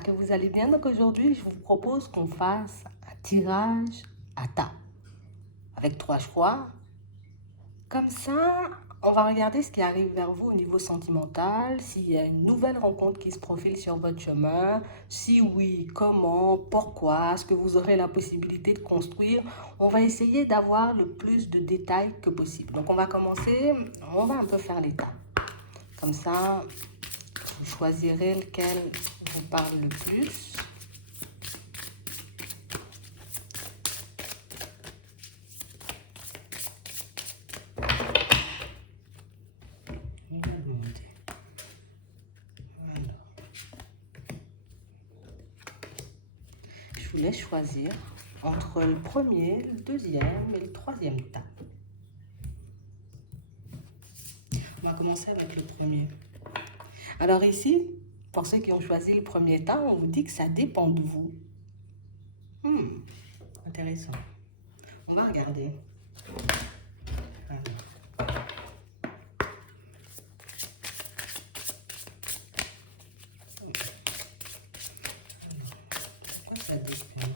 j'espère que vous allez bien. Donc aujourd'hui, je vous propose qu'on fasse un tirage à table avec trois choix. Comme ça, on va regarder ce qui arrive vers vous au niveau sentimental, s'il y a une nouvelle rencontre qui se profile sur votre chemin, si oui, comment, pourquoi, est-ce que vous aurez la possibilité de construire. On va essayer d'avoir le plus de détails que possible. Donc on va commencer, on va un peu faire l'étape. Comme ça, vous choisirez lequel vous parle le plus. Je vous laisse choisir entre le premier, le deuxième et le troisième tas. On va commencer avec le premier. Alors ici, pour ceux qui ont choisi le premier tas, on vous dit que ça dépend de vous. Intéressant. On va regarder. Alors. Pourquoi ça dépend?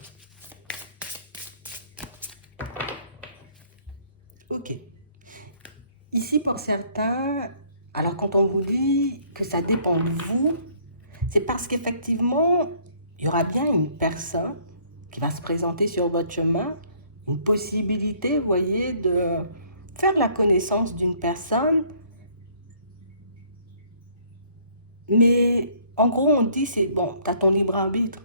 Ok. Ici, pour certains, alors quand on vous dit que ça dépend de vous, c'est parce qu'effectivement, il y aura bien une personne qui va se présenter sur votre chemin, une possibilité, vous voyez, de faire la connaissance d'une personne. Mais en gros, on dit, c'est bon, tu as ton libre arbitre.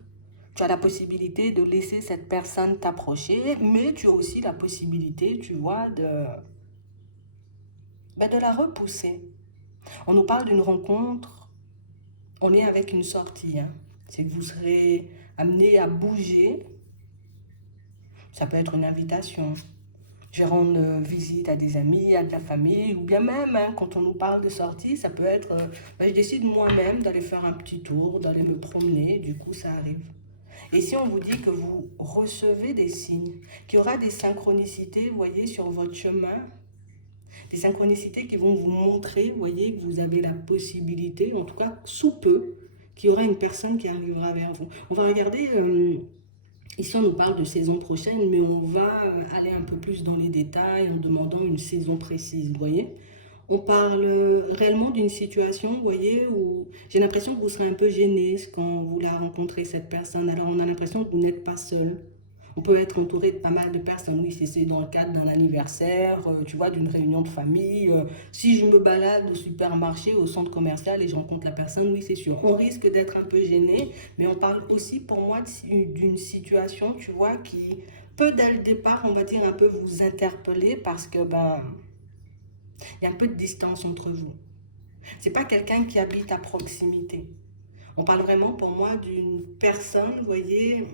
Tu as la possibilité de laisser cette personne t'approcher, mais tu as aussi la possibilité, tu vois, de la repousser. On nous parle d'une rencontre, on est avec une sortie. Hein. C'est que vous serez amené à bouger. Ça peut être une invitation. Je vais rendre visite à des amis, à de la famille, ou bien même, hein, quand on nous parle de sortie, ça peut être, je décide moi-même d'aller faire un petit tour, d'aller me promener, du coup ça arrive. Et si on vous dit que vous recevez des signes, qu'il y aura des synchronicités, vous voyez, sur votre chemin, des synchronicités qui vont vous montrer, vous voyez, que vous avez la possibilité, en tout cas sous peu, qu'il y aura une personne qui arrivera vers vous. On va regarder, ici on nous parle de saison prochaine, mais on va aller un peu plus dans les détails en demandant une saison précise, vous voyez. On parle réellement d'une situation, vous voyez, où j'ai l'impression que vous serez un peu gêné quand vous la rencontrez, cette personne. Alors, on a l'impression que vous n'êtes pas seul. On peut être entouré de pas mal de personnes. Oui, c'est dans le cadre d'un anniversaire, tu vois, d'une réunion de famille. Si je me balade au supermarché, au centre commercial et je rencontre la personne, oui, c'est sûr. On risque d'être un peu gêné, mais on parle aussi pour moi d'une situation, tu vois, qui peut dès le départ, on va dire, un peu vous interpeller parce que, ben, il y a un peu de distance entre vous. C'est pas quelqu'un qui habite à proximité. On parle vraiment pour moi d'une personne, vous voyez,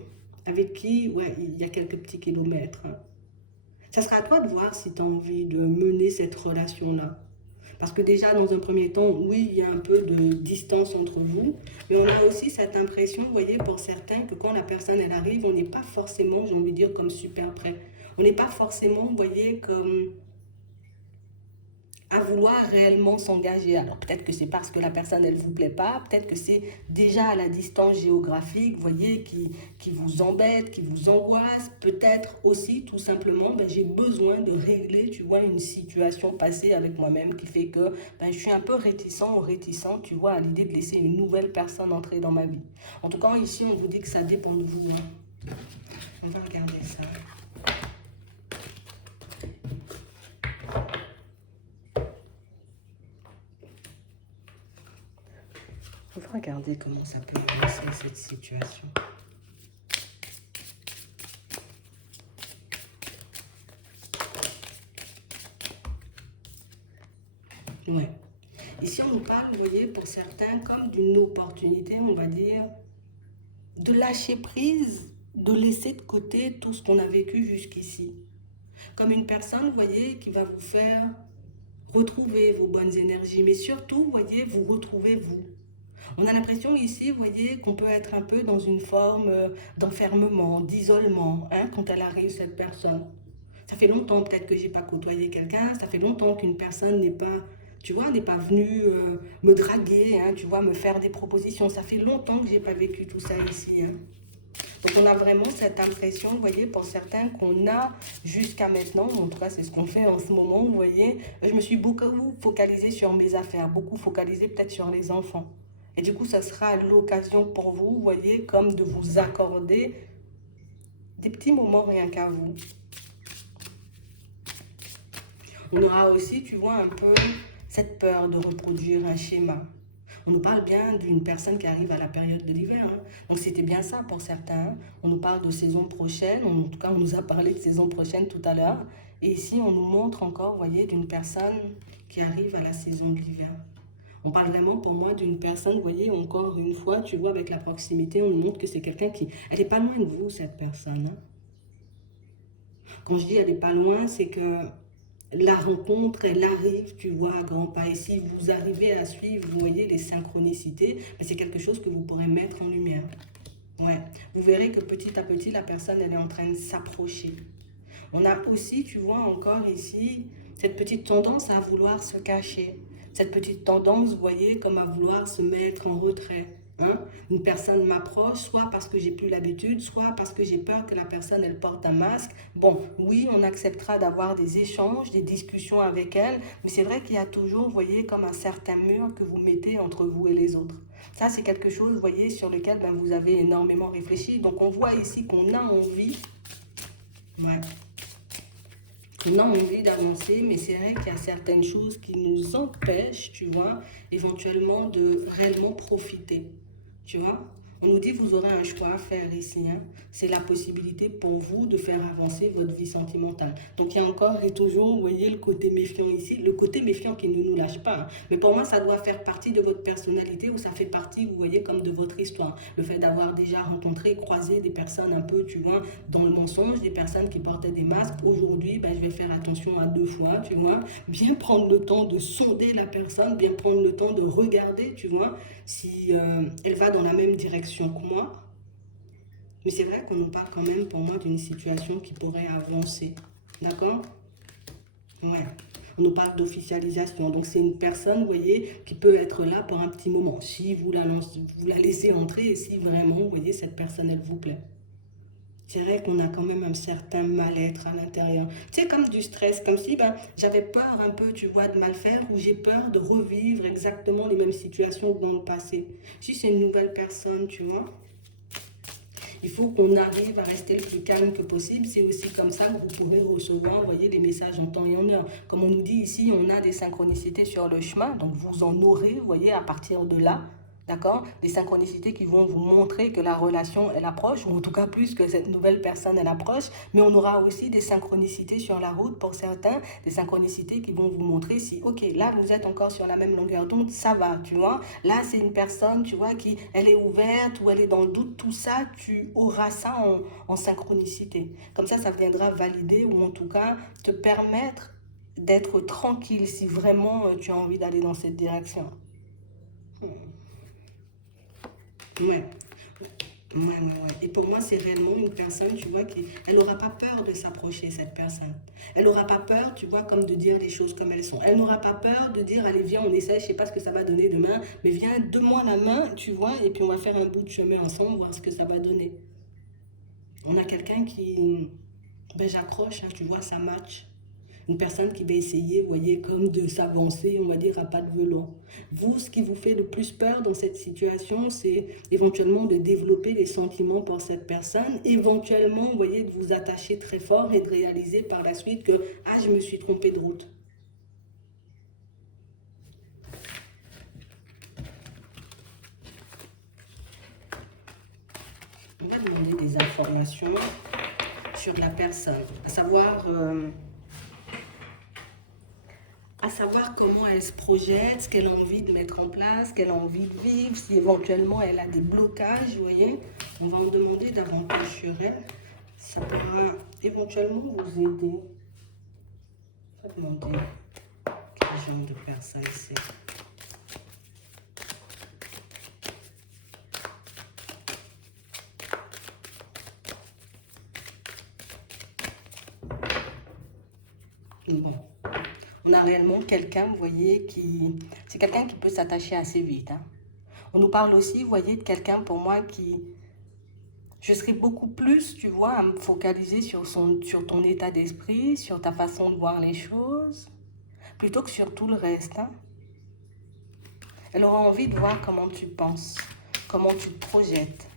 avec qui, ouais, il y a quelques petits kilomètres. Ça sera à toi de voir si tu as envie de mener cette relation-là. Parce que déjà, dans un premier temps, oui, il y a un peu de distance entre vous, mais on a aussi cette impression, vous voyez, pour certains, que quand la personne, elle arrive, on n'est pas forcément, j'ai envie de dire, comme super prêt. On n'est pas forcément, vous voyez, comme à vouloir réellement s'engager. Alors peut-être que c'est parce que la personne elle vous plaît pas, peut-être que c'est déjà à la distance géographique, vous voyez, qui vous embête, qui vous angoisse, peut-être aussi tout simplement, ben, j'ai besoin de régler, tu vois, une situation passée avec moi-même qui fait que ben, je suis un peu réticent ou réticent, tu vois, à l'idée de laisser une nouvelle personne entrer dans ma vie. En tout cas, ici, on vous dit que ça dépend de vous. Hein. On va regarder ça. On va regarder comment ça peut avancer cette situation. Ouais. Ici, on nous parle, vous voyez, pour certains, comme d'une opportunité, on va dire, de lâcher prise, de laisser de côté tout ce qu'on a vécu jusqu'ici. Comme une personne, vous voyez, qui va vous faire retrouver vos bonnes énergies, mais surtout, vous voyez, vous retrouvez vous. On a l'impression ici, vous voyez, qu'on peut être un peu dans une forme d'enfermement, d'isolement, hein, quand elle arrive, cette personne. Ça fait longtemps peut-être que j'ai pas côtoyé quelqu'un, ça fait longtemps qu'une personne n'est pas, Tu vois, n'est pas venu me draguer, hein, tu vois, me faire des propositions. Ça fait longtemps que j'ai pas vécu tout ça ici, hein. Donc on a vraiment cette impression, vous voyez, pour certains qu'on a jusqu'à maintenant, en tout cas c'est ce qu'on fait en ce moment, vous voyez, je me suis beaucoup focalisée sur mes affaires, beaucoup focalisée peut-être sur les enfants. Et du coup, ça sera l'occasion pour vous, vous voyez, comme de vous accorder des petits moments rien qu'à vous. On aura aussi, tu vois, un peu cette peur de reproduire un schéma. On nous parle bien d'une personne qui arrive à la période de l'hiver, hein. Donc c'était bien ça pour certains, hein. On nous parle de saison prochaine, en tout cas on nous a parlé de saison prochaine tout à l'heure. Et ici on nous montre encore, vous voyez, d'une personne qui arrive à la saison de l'hiver. On parle vraiment pour moi d'une personne, vous voyez, encore une fois, tu vois, avec la proximité, on nous montre que c'est quelqu'un qui... Elle n'est pas loin de vous, cette personne, hein. Quand je dis elle n'est pas loin, c'est que la rencontre, elle arrive, tu vois, à grands pas. Et si vous arrivez à suivre, vous voyez, les synchronicités, c'est quelque chose que vous pourrez mettre en lumière. Ouais. Vous verrez que petit à petit, la personne, elle est en train de s'approcher. On a aussi, tu vois, encore ici, cette petite tendance à vouloir se cacher. Cette petite tendance, vous voyez, comme à vouloir se mettre en retrait. Hein? Une personne m'approche, soit parce que j'ai plus l'habitude, soit parce que j'ai peur que la personne, elle porte un masque. Bon, oui, on acceptera d'avoir des échanges, des discussions avec elle, mais c'est vrai qu'il y a toujours, vous voyez, comme un certain mur que vous mettez entre vous et les autres. Ça, c'est quelque chose, vous voyez, sur lequel vous avez énormément réfléchi. Donc, on voit ici qu'on a envie, ouais, on a envie d'avancer, mais c'est vrai qu'il y a certaines choses qui nous empêchent, tu vois, éventuellement de réellement profiter, tu vois. On nous dit que vous aurez un choix à faire ici, hein. C'est la possibilité pour vous de faire avancer votre vie sentimentale. Donc il y a encore et toujours, vous voyez, le côté méfiant ici, le côté méfiant qui ne nous lâche pas, hein. Mais pour moi, ça doit faire partie de votre personnalité ou ça fait partie, vous voyez, comme de votre histoire. Le fait d'avoir déjà rencontré, croisé des personnes un peu, tu vois, dans le mensonge, des personnes qui portaient des masques. Aujourd'hui, je vais faire attention à deux fois, tu vois. Bien prendre le temps de sonder la personne, bien prendre le temps de regarder, tu vois, si elle va dans la même direction que moi. Mais c'est vrai qu'on nous parle quand même, pour moi, d'une situation qui pourrait avancer. D'accord? Ouais. On nous parle d'officialisation. Donc, c'est une personne, vous voyez, qui peut être là pour un petit moment. Si vous vous la laissez entrer et si vraiment, vous voyez, cette personne, elle vous plaît. C'est vrai qu'on a quand même un certain mal-être à l'intérieur. Tu sais, comme du stress, comme si j'avais peur un peu, tu vois, de mal faire ou j'ai peur de revivre exactement les mêmes situations que dans le passé. Si c'est une nouvelle personne, tu vois, il faut qu'on arrive à rester le plus calme que possible. C'est aussi comme ça que vous pourrez recevoir, vous voyez, des messages en temps et en heure. Comme on nous dit ici, on a des synchronicités sur le chemin, donc vous en aurez, vous voyez, à partir de là. D'accord? Des synchronicités qui vont vous montrer que la relation, elle approche, ou en tout cas plus que cette nouvelle personne, elle approche. Mais on aura aussi des synchronicités sur la route pour certains, des synchronicités qui vont vous montrer si, ok, là, vous êtes encore sur la même longueur d'onde, ça va, tu vois. Là, c'est une personne, tu vois, qui, elle est ouverte ou elle est dans le doute, tout ça, tu auras ça en synchronicité. Comme ça viendra valider ou en tout cas te permettre d'être tranquille si vraiment tu as envie d'aller dans cette direction. Ouais. Ouais. Et pour moi, c'est réellement une personne, tu vois, qui, elle n'aura pas peur de s'approcher, cette personne. Elle n'aura pas peur, tu vois, comme de dire les choses comme elles sont. Elle n'aura pas peur de dire, allez, viens, on essaie, je sais pas ce que ça va donner demain, mais viens, donne-moi la main, tu vois, et puis on va faire un bout de chemin ensemble, voir ce que ça va donner. On a quelqu'un qui, j'accroche, hein, tu vois, ça match. Une personne qui va essayer, vous voyez, comme de s'avancer, on va dire, à pas de velours. Vous, ce qui vous fait le plus peur dans cette situation, c'est éventuellement de développer des sentiments pour cette personne, éventuellement, vous voyez, de vous attacher très fort et de réaliser par la suite que, ah, je me suis trompée de route. On va demander des informations sur la personne, à savoir comment elle se projette, ce qu'elle a envie de mettre en place, ce qu'elle a envie de vivre, si éventuellement elle a des blocages, vous voyez. On va en demander davantage sur elle. Ça pourra éventuellement vous aider. On va demander quel genre de personne c'est. Bon. On a réellement quelqu'un, vous voyez, qui... C'est quelqu'un qui peut s'attacher assez vite. Hein. On nous parle aussi, vous voyez, de quelqu'un pour moi qui... Je serais beaucoup plus, tu vois, à me focaliser sur ton état d'esprit, sur ta façon de voir les choses, plutôt que sur tout le reste. Hein. Elle aura envie de voir comment tu penses, comment tu te projettes.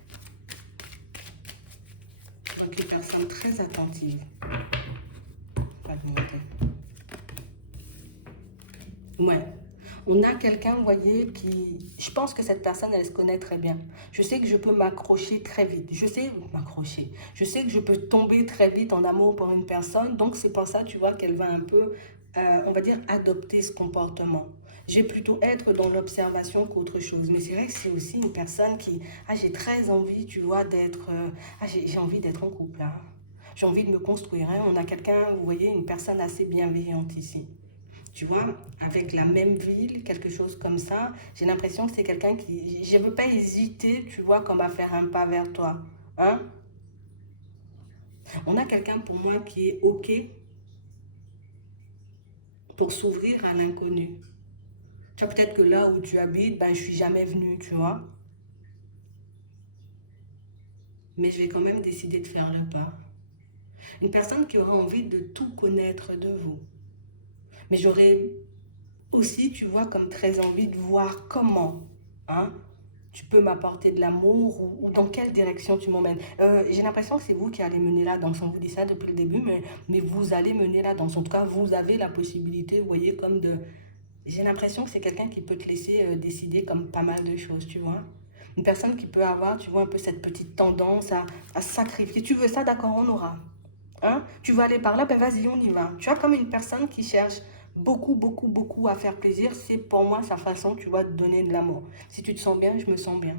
Donc, une personne très attentive. On va demander. Ouais. On a quelqu'un, vous voyez, qui... Je pense que cette personne, elle se connaît très bien. Je sais que je peux m'accrocher très vite. Je sais m'accrocher. Je sais que je peux tomber très vite en amour pour une personne. Donc, c'est pour ça, tu vois, qu'elle va un peu, on va dire, adopter ce comportement. Je vais plutôt être dans l'observation qu'autre chose. Mais c'est vrai que c'est aussi une personne qui... Ah, j'ai très envie, tu vois, d'être... j'ai envie d'être en couple, là. J'ai envie de me construire. Hein. On a quelqu'un, vous voyez, une personne assez bienveillante ici. Tu vois, avec la même ville, quelque chose comme ça, j'ai l'impression que c'est quelqu'un qui... Je ne veux pas hésiter, tu vois, comme à faire un pas vers toi. Hein? On a quelqu'un pour moi qui est OK pour s'ouvrir à l'inconnu. Tu vois, peut-être que là où tu habites, ben, je ne suis jamais venue, tu vois. Mais je vais quand même décider de faire le pas. Une personne qui aura envie de tout connaître de vous. Mais j'aurais aussi, tu vois, comme très envie de voir comment, hein, tu peux m'apporter de l'amour ou dans quelle direction tu m'emmènes. J'ai l'impression que c'est vous qui allez mener la danse. On vous dit ça depuis le début, mais vous allez mener la danse. En tout cas, vous avez la possibilité, vous voyez, comme de... J'ai l'impression que c'est quelqu'un qui peut te laisser décider comme pas mal de choses, tu vois. Une personne qui peut avoir, tu vois, un peu cette petite tendance à sacrifier. Tu veux ça, d'accord, on aura. Hein? Tu veux aller par là, ben vas-y, on y va. Tu vois, comme une personne qui cherche beaucoup à faire plaisir, c'est pour moi sa façon, tu vois, de donner de l'amour. Si tu te sens bien, je me sens bien.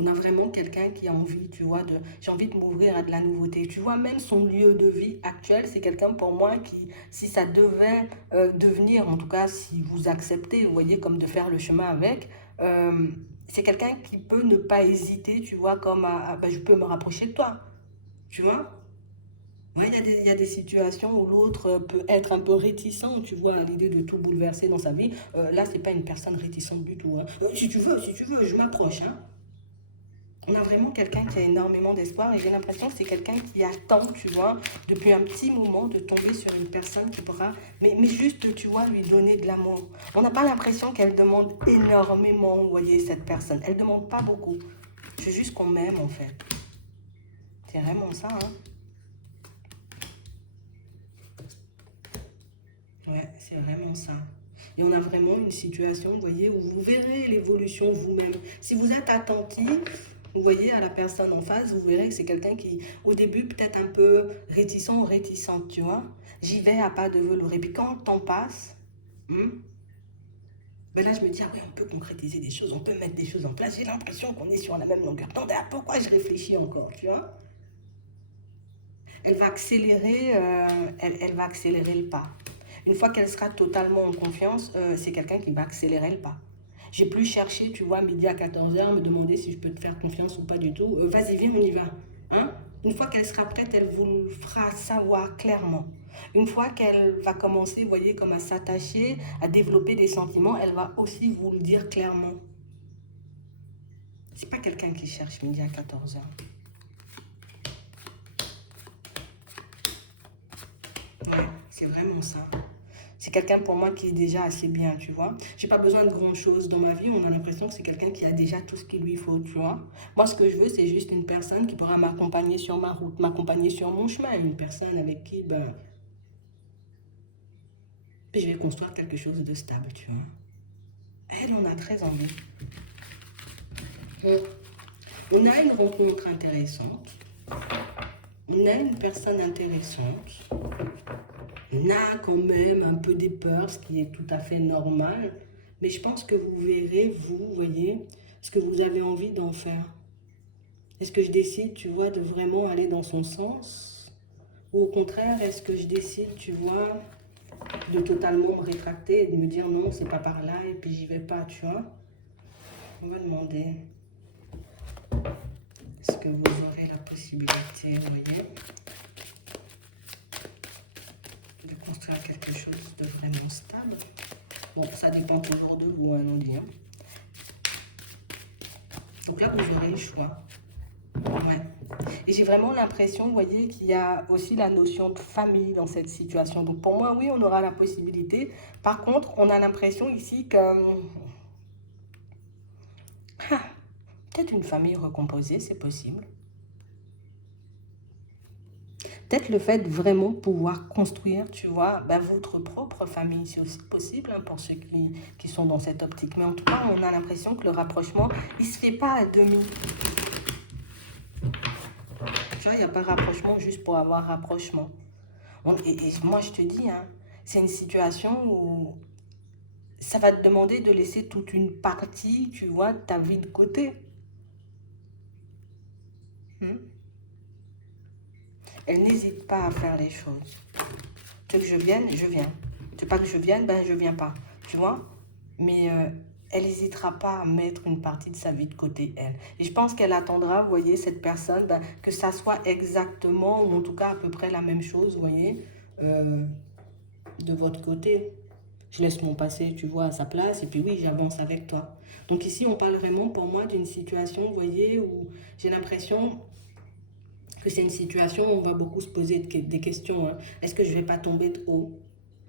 On a vraiment quelqu'un qui a envie, tu vois, j'ai envie de m'ouvrir à de la nouveauté. Tu vois, même son lieu de vie actuel, c'est quelqu'un pour moi qui, si ça devait devenir, en tout cas, si vous acceptez, vous voyez, comme de faire le chemin avec, c'est quelqu'un qui peut ne pas hésiter, tu vois, comme ben, je peux me rapprocher de toi, tu vois. Ouais, il y a des situations où l'autre peut être un peu réticent, tu vois, à l'idée de tout bouleverser dans sa vie. Là, c'est pas une personne réticente du tout. Hein. Si tu veux, je m'approche. Hein. On a vraiment quelqu'un qui a énormément d'espoir et j'ai l'impression que c'est quelqu'un qui attend, tu vois, depuis un petit moment de tomber sur une personne qui pourra, mais juste, tu vois, lui donner de l'amour. On n'a pas l'impression qu'elle demande énormément, vous voyez, cette personne. Elle demande pas beaucoup. C'est juste qu'on m'aime, en fait. C'est vraiment ça, hein. Ouais, c'est vraiment ça. Et on a vraiment une situation, vous voyez, où vous verrez l'évolution vous-même. Si vous êtes attentif, vous voyez, à la personne en face, vous verrez que c'est quelqu'un qui, au début, peut-être un peu réticent ou réticente, tu vois. J'y vais à pas de velours. Et puis quand le temps passe, ben là, je me dis, ah ouais, on peut concrétiser des choses, on peut mettre des choses en place. J'ai l'impression qu'on est sur la même longueur d'onde. Ah, pourquoi je réfléchis encore, tu vois. Elle va accélérer, elle va accélérer le pas. Une fois qu'elle sera totalement en confiance, c'est quelqu'un qui va accélérer le pas. J'ai plus cherché, tu vois, midi à 14h, me demander si je peux te faire confiance ou pas du tout. Vas-y, viens, on y va. Hein? Une fois qu'elle sera prête, elle vous le fera savoir clairement. Une fois qu'elle va commencer, vous voyez, comme à s'attacher, à développer des sentiments, elle va aussi vous le dire clairement. C'est pas quelqu'un qui cherche midi à 14h. Ouais, c'est vraiment ça. C'est quelqu'un pour moi qui est déjà assez bien, tu vois. J'ai pas besoin de grand chose dans ma vie. On a l'impression que c'est quelqu'un qui a déjà tout ce qu'il lui faut, tu vois. Moi, ce que je veux, c'est juste une personne qui pourra m'accompagner sur ma route, m'accompagner sur mon chemin. Une personne avec qui, ben, je vais construire quelque chose de stable, tu vois. Elle en a très envie. On a une rencontre intéressante. On a une personne intéressante. On a quand même un peu des peurs, ce qui est tout à fait normal. Mais je pense que vous verrez, vous voyez, ce que vous avez envie d'en faire. Est-ce que je décide, tu vois, de vraiment aller dans son sens? Ou au contraire, est-ce que je décide, tu vois, de totalement me rétracter et de me dire non, c'est pas par là et puis j'y vais pas, tu vois? On va demander, est-ce que vous aurez la possibilité, vous voyez, de faire quelque chose de vraiment stable. Bon, ça dépend toujours de vous, hein, on dit. Hein. Donc là, vous aurez le choix. Ouais. Et j'ai vraiment l'impression, vous voyez, qu'il y a aussi la notion de famille dans cette situation. Donc pour moi, oui, on aura la possibilité. Par contre, on a l'impression ici que peut-être une famille recomposée, c'est possible. Peut-être le fait de vraiment pouvoir construire, tu vois, ben, votre propre famille, c'est aussi possible hein, pour ceux qui sont dans cette optique. Mais en tout cas, on a l'impression que le rapprochement, il ne se fait pas à demi. Tu vois, il n'y a pas rapprochement juste pour avoir rapprochement. Et moi, je te dis, hein, c'est une situation où ça va te demander de laisser toute une partie, tu vois, de ta vie de côté. Elle n'hésite pas à faire les choses. Tu veux que je vienne, je viens. Tu veux pas que je vienne, ben je viens pas. Tu vois? Mais elle n'hésitera pas à mettre une partie de sa vie de côté, elle. Et je pense qu'elle attendra, vous voyez, cette personne, ben, que ça soit exactement, ou en tout cas à peu près la même chose, vous voyez, de votre côté. Je laisse mon passé, tu vois, à sa place, et puis oui, j'avance avec toi. Donc ici, on parle vraiment pour moi d'une situation, vous voyez, où j'ai l'impression que c'est une situation où on va beaucoup se poser des questions. Hein. Est-ce que je ne vais pas tomber de haut?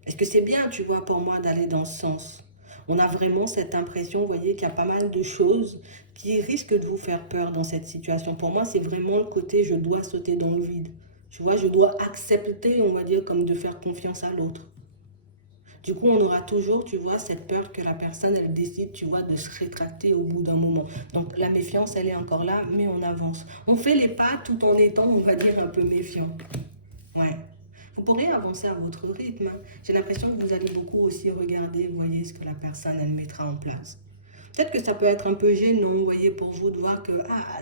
Est-ce que c'est bien, tu vois, pour moi d'aller dans ce sens? On a vraiment cette impression, vous voyez, qu'il y a pas mal de choses qui risquent de vous faire peur dans cette situation. Pour moi, c'est vraiment le côté je dois sauter dans le vide. Tu vois, je dois accepter, on va dire, comme de faire confiance à l'autre. Du coup, on aura toujours, tu vois, cette peur que la personne, elle décide, tu vois, de se rétracter au bout d'un moment. Donc, la méfiance, elle est encore là, mais on avance. On fait les pas tout en étant, on va dire, un peu méfiant. Ouais. Vous pourrez avancer à votre rythme. Hein. J'ai l'impression que vous allez beaucoup aussi regarder, voyez, ce que la personne, elle mettra en place. Peut-être que ça peut être un peu gênant, vous voyez, pour vous de voir que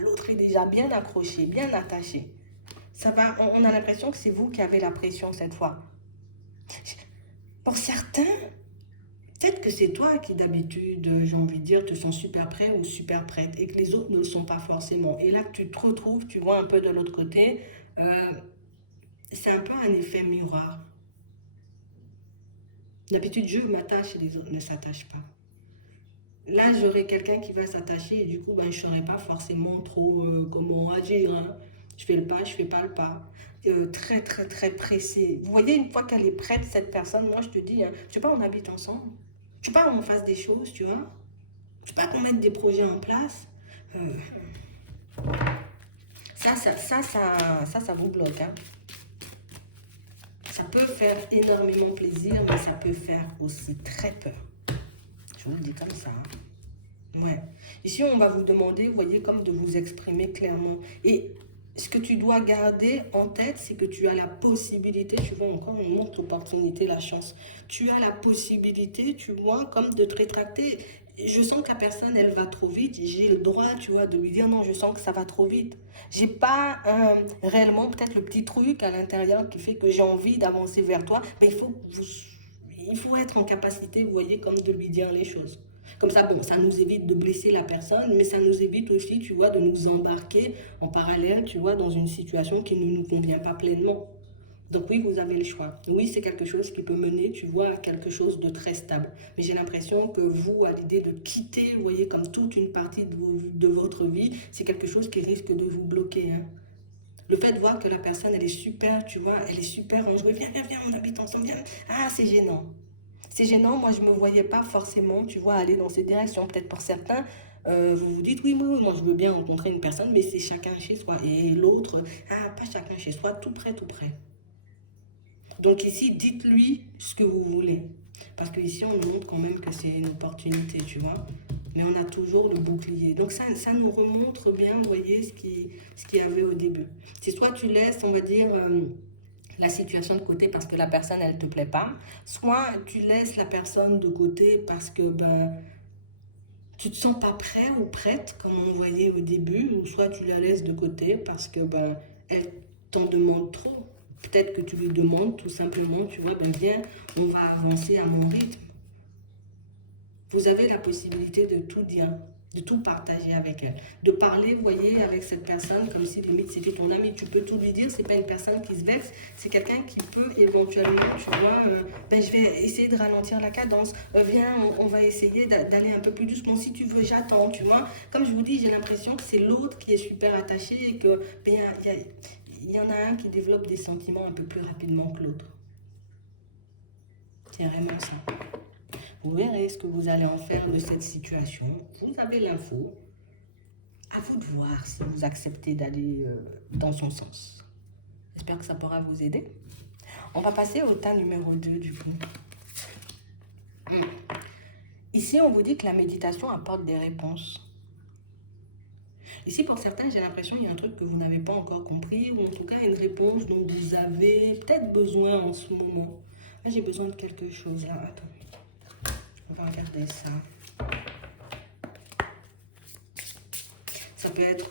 l'autre est déjà bien accroché, bien attaché. Ça va, on a l'impression que c'est vous qui avez la pression cette fois. Pour certains, peut-être que c'est toi qui d'habitude, j'ai envie de dire, te sens super prêt ou super prête et que les autres ne le sont pas forcément. Et là, tu te retrouves, tu vois, un peu de l'autre côté. C'est un peu un effet miroir. D'habitude, je m'attache et les autres ne s'attachent pas. Là, j'aurai quelqu'un qui va s'attacher et du coup, ben, je ne saurais pas forcément trop comment agir. Hein. Je fais le pas, je fais pas le pas. Très, très, très pressé. Vous voyez, une fois qu'elle est prête, cette personne, moi, je te dis, hein, je sais pas, on habite ensemble. Je sais pas, on fasse des choses, tu vois. Je sais pas, qu'on mette des projets en place. Euh, ça vous bloque. Hein. Ça peut faire énormément plaisir, mais ça peut faire aussi très peur. Je vous le dis comme ça. Hein. Ouais. Ici, on va vous demander, vous voyez, comme de vous exprimer clairement. Et ce que tu dois garder en tête, c'est que tu as la possibilité, tu vois, encore une autre opportunité, la chance. Tu as la possibilité, tu vois, comme de te rétracter. Je sens que la personne, elle va trop vite. J'ai le droit, tu vois, de lui dire non, je sens que ça va trop vite. J'ai pas réellement peut-être le petit truc à l'intérieur qui fait que j'ai envie d'avancer vers toi. Mais il faut être en capacité, vous voyez, comme de lui dire les choses. Comme ça, bon, ça nous évite de blesser la personne, mais ça nous évite aussi, tu vois, de nous embarquer en parallèle, tu vois, dans une situation qui ne nous convient pas pleinement. Donc oui, vous avez le choix. Oui, c'est quelque chose qui peut mener, tu vois, à quelque chose de très stable. Mais j'ai l'impression que vous, à l'idée de quitter, vous voyez, comme toute une partie de votre vie, c'est quelque chose qui risque de vous bloquer. Hein. Le fait de voir que la personne, elle est super, tu vois, elle est super enjouée. Viens, viens, viens, on habite ensemble, viens. Ah, c'est gênant. C'est gênant, moi je ne me voyais pas forcément, tu vois, aller dans cette direction. Peut-être pour certains, vous vous dites, oui, moi je veux bien rencontrer une personne, mais c'est chacun chez soi. Et l'autre, pas chacun chez soi, tout près, tout près. Donc ici, dites-lui ce que vous voulez. Parce qu'ici, on nous montre quand même que c'est une opportunité, tu vois. Mais on a toujours le bouclier. Donc ça nous remontre bien, vous voyez, ce qu'il y avait au début. C'est soit tu laisses, on va dire, la situation de côté parce que la personne, elle ne te plaît pas. Soit tu laisses la personne de côté parce que tu ne te sens pas prêt ou prête, comme on voyait au début. Ou soit tu la laisses de côté parce que elle t'en demande trop. Peut-être que tu lui demandes tout simplement, tu vois, viens, on va avancer à mon rythme. Vous avez la possibilité de tout dire, de tout partager avec elle, de parler, vous voyez, avec cette personne comme si limite c'était ton ami, tu peux tout lui dire, c'est pas une personne qui se vexe, c'est quelqu'un qui peut éventuellement, tu vois, ben, je vais essayer de ralentir la cadence, viens, on va essayer d'aller un peu plus doucement, si tu veux, j'attends, tu vois, comme je vous dis, j'ai l'impression que c'est l'autre qui est super attaché et que, ben, il y en a un qui développe des sentiments un peu plus rapidement que l'autre. C'est vraiment ça. Vous verrez ce que vous allez en faire de cette situation. Vous avez l'info. À vous de voir si vous acceptez d'aller dans son sens. J'espère que ça pourra vous aider. On va passer au tas numéro 2 du coup. Ici, on vous dit que la méditation apporte des réponses. Ici, pour certains, j'ai l'impression qu'il y a un truc que vous n'avez pas encore compris, ou en tout cas une réponse dont vous avez peut-être besoin en ce moment. Là, j'ai besoin de quelque chose. Là, attends. On va regarder ça. Ça peut être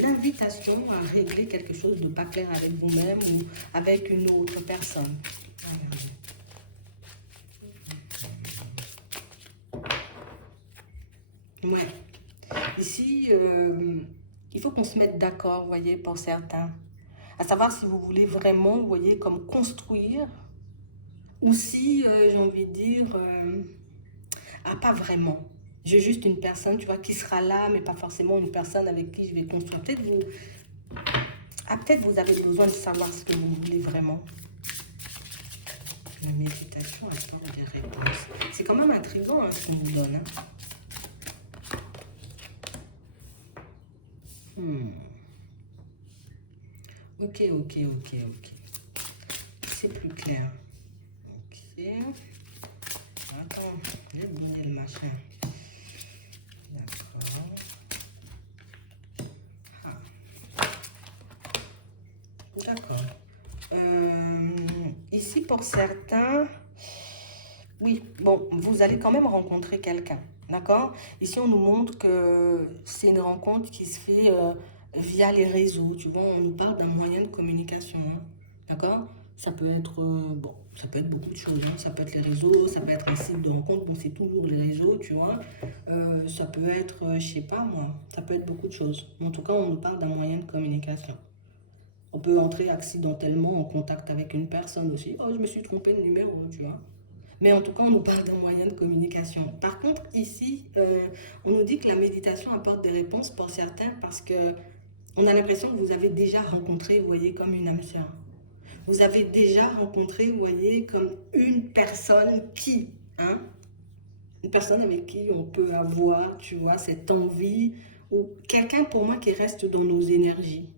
l'invitation à régler quelque chose de pas clair avec vous-même ou avec une autre personne. Ouais. Ici, il faut qu'on se mette d'accord, vous voyez, pour certains. À savoir si vous voulez vraiment, vous voyez, comme construire. Ou si, j'ai envie de dire, pas vraiment. J'ai juste une personne, tu vois, qui sera là, mais pas forcément une personne avec qui je vais construire. Peut-être vous avez besoin de savoir ce que vous voulez vraiment. La méditation apporte des réponses. C'est quand même intriguant hein, ce qu'on vous donne. Hein. Ok. C'est plus clair. Ok. Attends, j'ai oublié le machin. D'accord. D'accord. Ici, pour certains, oui, bon, vous allez quand même rencontrer quelqu'un, d'accord? Ici, on nous montre que c'est une rencontre qui se fait via les réseaux, tu vois, on nous parle d'un moyen de communication, hein, d'accord? Ça peut être, bon, ça peut être beaucoup de choses, hein. Ça peut être les réseaux, ça peut être un site de rencontre, bon, c'est toujours les réseaux, tu vois. Ça peut être, je sais pas moi, ça peut être beaucoup de choses. Mais en tout cas, on nous parle d'un moyen de communication. On peut entrer accidentellement en contact avec une personne aussi. Oh, je me suis trompé de numéro, tu vois. Mais en tout cas, on nous parle d'un moyen de communication. Par contre, ici, on nous dit que la méditation apporte des réponses pour certains parce que on a l'impression que vous avez déjà rencontré, vous voyez, comme une âme sœur. Vous avez déjà rencontré, vous voyez, comme une personne qui, hein, une personne avec qui on peut avoir, tu vois, cette envie, ou quelqu'un pour moi qui reste dans nos énergies.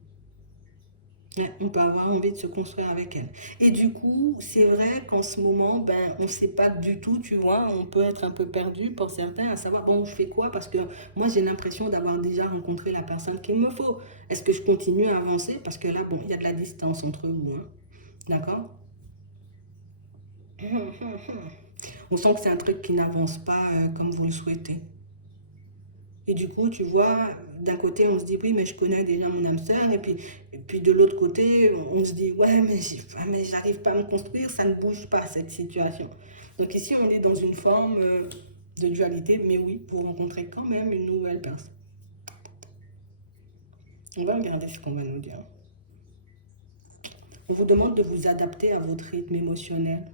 On peut avoir envie de se construire avec elle. Et du coup, c'est vrai qu'en ce moment, ben, on ne sait pas du tout, tu vois, on peut être un peu perdu pour certains à savoir, bon, je fais quoi? Parce que moi, j'ai l'impression d'avoir déjà rencontré la personne qu'il me faut. Est-ce que je continue à avancer? Parce que là, bon, il y a de la distance entre vous, hein. D'accord? On sent que c'est un truc qui n'avance pas comme vous le souhaitez. Et du coup, tu vois, d'un côté, on se dit, oui, mais je connais déjà mon âme sœur. Et puis de l'autre côté, on se dit, ouais, mais j'arrive pas à me construire, ça ne bouge pas, cette situation. Donc ici, on est dans une forme de dualité, mais oui, vous rencontrez quand même une nouvelle personne. On va regarder ce qu'on va nous dire. On vous demande de vous adapter à votre rythme émotionnel.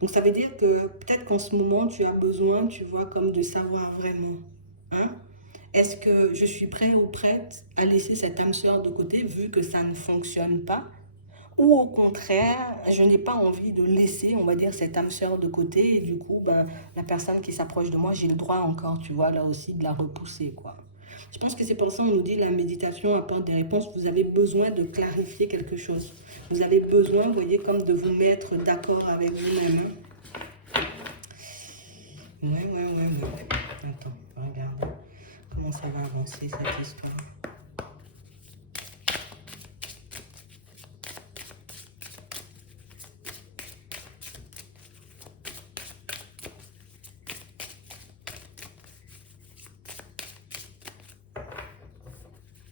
Donc ça veut dire que peut-être qu'en ce moment, tu as besoin, tu vois, comme de savoir vraiment. Hein? Est-ce que je suis prêt ou prête à laisser cette âme sœur de côté vu que ça ne fonctionne pas? Ou au contraire, je n'ai pas envie de laisser, on va dire, cette âme sœur de côté et du coup, ben, la personne qui s'approche de moi, j'ai le droit encore, tu vois, là aussi, de la repousser, quoi. Je pense que c'est pour ça qu'on nous dit la méditation apporte des réponses. Vous avez besoin de clarifier quelque chose. Vous avez besoin, vous voyez, comme de vous mettre d'accord avec vous-même. Ouais. Attends, regarde comment ça va avancer cette histoire.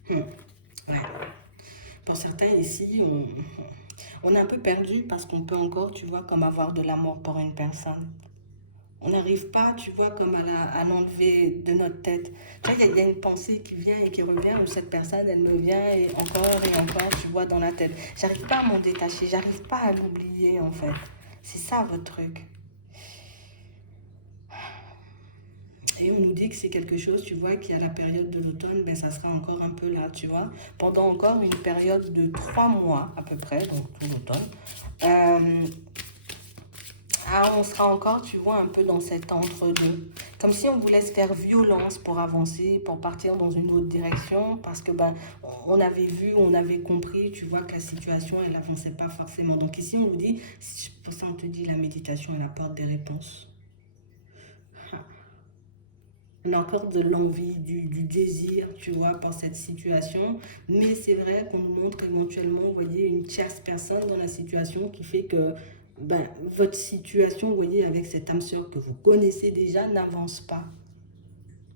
Ouais. Pour certains ici, on est un peu perdu parce qu'on peut encore, tu vois, comme avoir de l'amour pour une personne. On n'arrive pas, tu vois, comme à l'enlever de notre tête. Tu vois, il y a une pensée qui vient et qui revient, où cette personne, elle me vient et encore, tu vois, dans la tête. J'arrive pas à m'en détacher, j'arrive pas à l'oublier, en fait. C'est ça, votre truc. Et on nous dit que c'est quelque chose, tu vois, qui à la période de l'automne, ben, ça sera encore un peu là, tu vois. Pendant encore une période de 3 mois, à peu près, donc tout l'automne. Euh, on sera encore, tu vois, un peu dans cet entre-deux. Comme si on voulait se faire violence pour avancer, pour partir dans une autre direction, parce que ben, on avait vu, on avait compris, tu vois, que la situation, elle n'avançait pas forcément. Donc ici, on nous dit, pour ça on te dit, la méditation, elle apporte des réponses. On a encore de l'envie, du désir, tu vois, pour cette situation. Mais c'est vrai qu'on nous montre éventuellement, vous voyez, une tierce personne dans la situation qui fait que ben, votre situation, vous voyez, avec cette âme sœur que vous connaissez déjà, n'avance pas.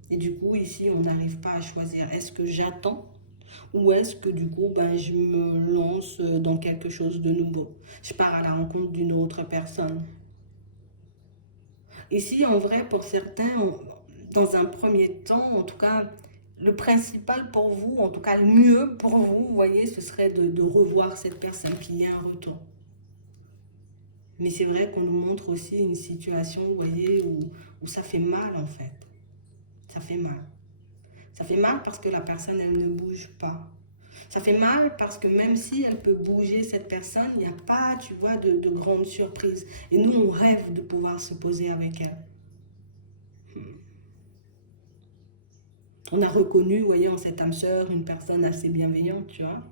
Et du coup, ici, on n'arrive pas à choisir. Est-ce que j'attends ou est-ce que du coup, ben, je me lance dans quelque chose de nouveau? Je pars à la rencontre d'une autre personne. Ici, en vrai, pour certains, dans un premier temps, en tout cas, le principal pour vous, en tout cas le mieux pour vous, vous voyez, ce serait de revoir cette personne, qu'il y ait un retour. Mais c'est vrai qu'on nous montre aussi une situation, vous voyez, où ça fait mal en fait. Ça fait mal. Ça fait mal parce que la personne, elle ne bouge pas. Ça fait mal parce que même si elle peut bouger, cette personne, il n'y a pas, tu vois, de grande surprise. Et nous, on rêve de pouvoir se poser avec elle. On a reconnu, vous voyez, en cette âme sœur, une personne assez bienveillante, tu vois.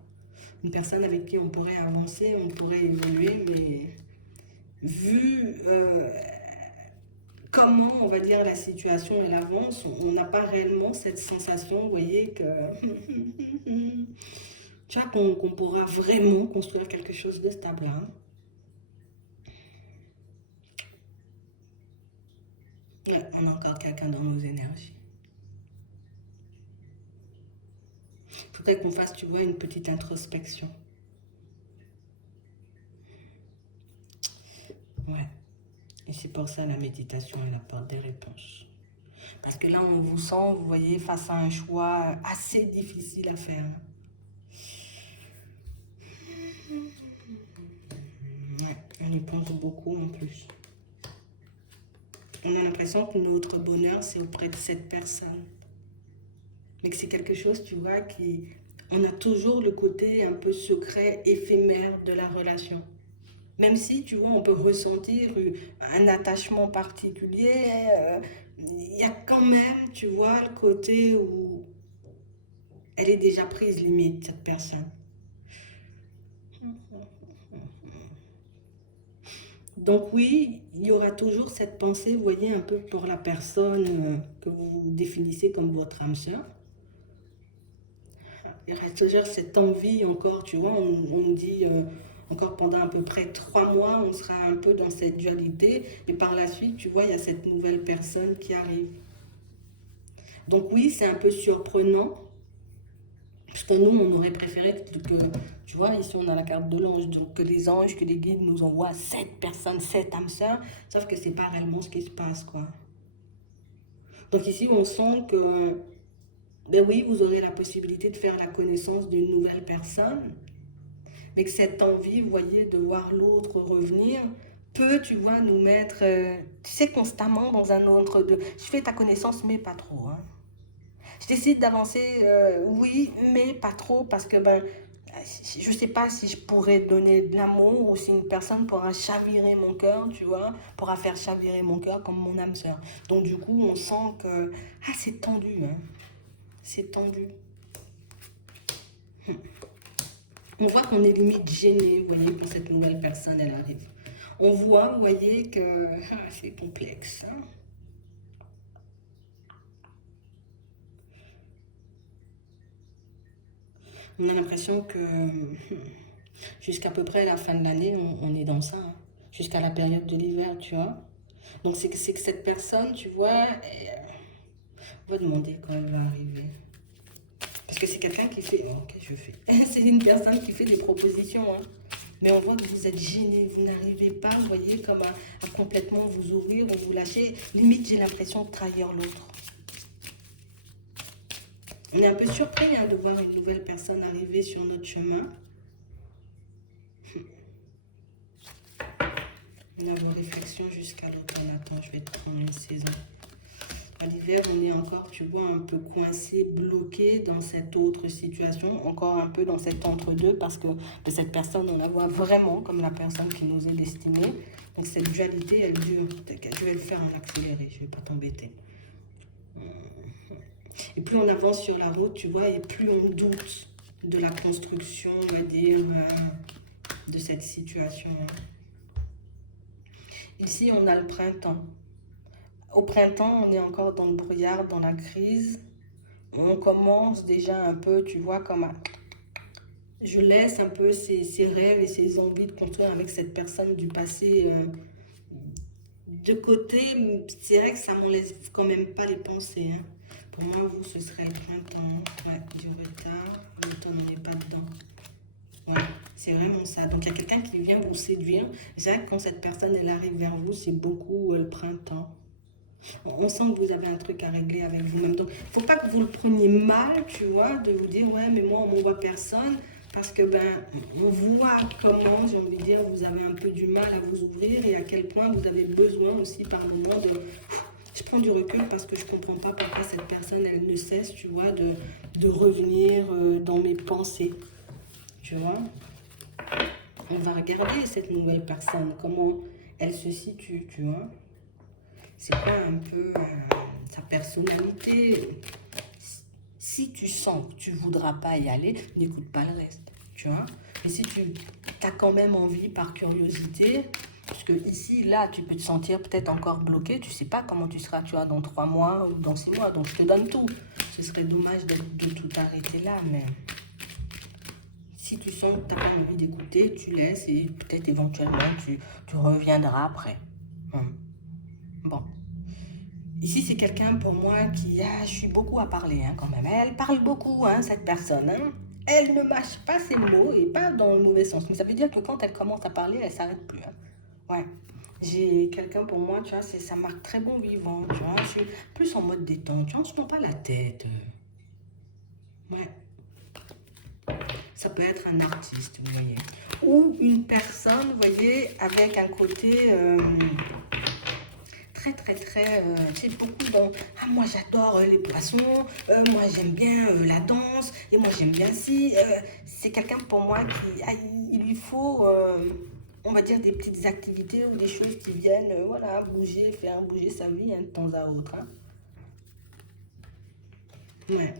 Une personne avec qui on pourrait avancer, on pourrait évoluer, mais vu comment, on va dire, la situation elle avance, on n'a pas réellement cette sensation, vous voyez, que tu vois, qu'on pourra vraiment construire quelque chose de stable. Hein. Ouais, on a encore quelqu'un dans nos énergies. Il faudrait qu'on fasse, tu vois, une petite introspection. Ouais. Et c'est pour ça la méditation, elle apporte des réponses. Parce que là, on vous sent, vous voyez, face à un choix assez difficile à faire. Ouais, on y pense beaucoup en plus. On a l'impression que notre bonheur, c'est auprès de cette personne. Mais que c'est quelque chose, tu vois, qui... On a toujours le côté un peu secret, éphémère de la relation. Même si, tu vois, on peut ressentir un attachement particulier, il y a quand même, tu vois, le côté où elle est déjà prise limite, cette personne. Donc oui, il y aura toujours cette pensée, vous voyez, un peu pour la personne que vous définissez comme votre âme sœur. Il y aura toujours cette envie encore, tu vois, on dit encore pendant à peu près 3 mois, on sera un peu dans cette dualité, et par la suite, tu vois, il y a cette nouvelle personne qui arrive. Donc oui, c'est un peu surprenant, parce que nous, on aurait préféré que, tu vois, ici on a la carte de l'ange, donc que les anges, que les guides nous envoient cette personne, cette âme sœur, sauf que c'est pas réellement ce qui se passe, quoi. Donc ici, on sent que, ben oui, vous aurez la possibilité de faire la connaissance d'une nouvelle personne, mais que cette envie, vous voyez, de voir l'autre revenir, peut, tu vois, nous mettre, tu sais, constamment dans un autre... Je fais ta connaissance, mais pas trop, hein. Je décide d'avancer, oui, mais pas trop, parce que ben, je sais pas si je pourrais donner de l'amour ou si une personne pourra chavirer mon cœur, tu vois, pourra faire chavirer mon cœur comme mon âme sœur. Donc du coup, on sent que, c'est tendu, hein, c'est tendu. On voit qu'on est limite gêné, vous voyez, quand cette nouvelle personne, elle arrive. On voit, vous voyez, que c'est complexe, hein. On a l'impression que jusqu'à peu près la fin de l'année, on est dans ça. Hein. Jusqu'à la période de l'hiver, tu vois. Donc c'est que cette personne, tu vois, on va demander quand elle va arriver. Parce que c'est quelqu'un qui fait... Ok, je fais. C'est une personne qui fait des propositions. Hein. Mais on voit que vous êtes gêné, vous n'arrivez pas, vous voyez, comme à complètement vous ouvrir ou vous lâcher. Limite, j'ai l'impression de trahir l'autre. On est un peu surpris hein, de voir une nouvelle personne arriver sur notre chemin. On a vos réflexions jusqu'à l'automne. Attends, je vais te prendre une saison. À l'hiver, on est encore, tu vois, un peu coincé, bloqué dans cette autre situation, encore un peu dans cet entre-deux, parce que de cette personne, on la voit vraiment comme la personne qui nous est destinée. Donc cette dualité, elle dure. Je vais le faire en accéléré, je ne vais pas t'embêter. Et plus on avance sur la route, tu vois, et plus on doute de la construction, on va dire, de cette situation. Ici, on a le printemps. Au printemps, on est encore dans le brouillard, dans la crise. On commence déjà un peu, tu vois, comme je laisse un peu ces rêves et ces envies de construire avec cette personne du passé de côté. C'est vrai que ça ne m'enlève quand même pas les pensées. Hein. Pour moi, vous, ce serait le printemps. Ouais, du retard. L'automne, on n'est pas dedans. Ouais, c'est vraiment ça. Donc, il y a quelqu'un qui vient vous séduire. C'est vrai que quand cette personne, elle arrive vers vous, c'est beaucoup le printemps. On sent que vous avez un truc à régler avec vous-même. Donc, il ne faut pas que vous le preniez mal, tu vois, de vous dire, ouais, mais moi, on m'envoie personne. Parce que, ben, on voit comment, j'ai envie de dire, vous avez un peu du mal à vous ouvrir et à quel point vous avez besoin aussi par moment de... Je prends du recul parce que je ne comprends pas pourquoi cette personne, elle ne cesse, tu vois, de revenir dans mes pensées. Tu vois, on va regarder cette nouvelle personne, comment elle se situe, tu vois. C'est quoi un peu sa personnalité. Si tu sens que tu ne voudras pas y aller, n'écoute pas le reste, tu vois. Mais si tu as quand même envie par curiosité, parce que ici, là, tu peux te sentir peut-être encore bloqué, tu ne sais pas comment tu seras, tu vois, dans 3 mois ou dans 6 mois. Donc, je te donne tout. Ce serait dommage de tout arrêter là, mais... Si tu sens que tu n'as pas envie d'écouter, tu laisses et peut-être éventuellement tu reviendras après. Bon. Ici, c'est quelqu'un pour moi qui a... Je suis beaucoup à parler hein, quand même. Elle parle beaucoup, hein, cette personne. Hein. Elle ne mâche pas ses mots et pas dans le mauvais sens. Mais ça veut dire que quand elle commence à parler, elle ne s'arrête plus. Hein. Ouais. J'ai quelqu'un pour moi, tu vois, ça marque très bon vivant, tu vois. Je suis plus en mode détente, tu vois, on ne se prend pas la tête. Ouais. Ça peut être un artiste, vous voyez. Ou une personne, vous voyez, avec un côté très, tu sais, beaucoup dans... Ah, moi, j'adore les poissons, moi, j'aime bien la danse, et moi, j'aime bien ci. C'est quelqu'un pour moi qui... il lui faut, on va dire, des petites activités ou des choses qui viennent, voilà, bouger, faire bouger sa vie hein, de temps à autre. Hein. Ouais.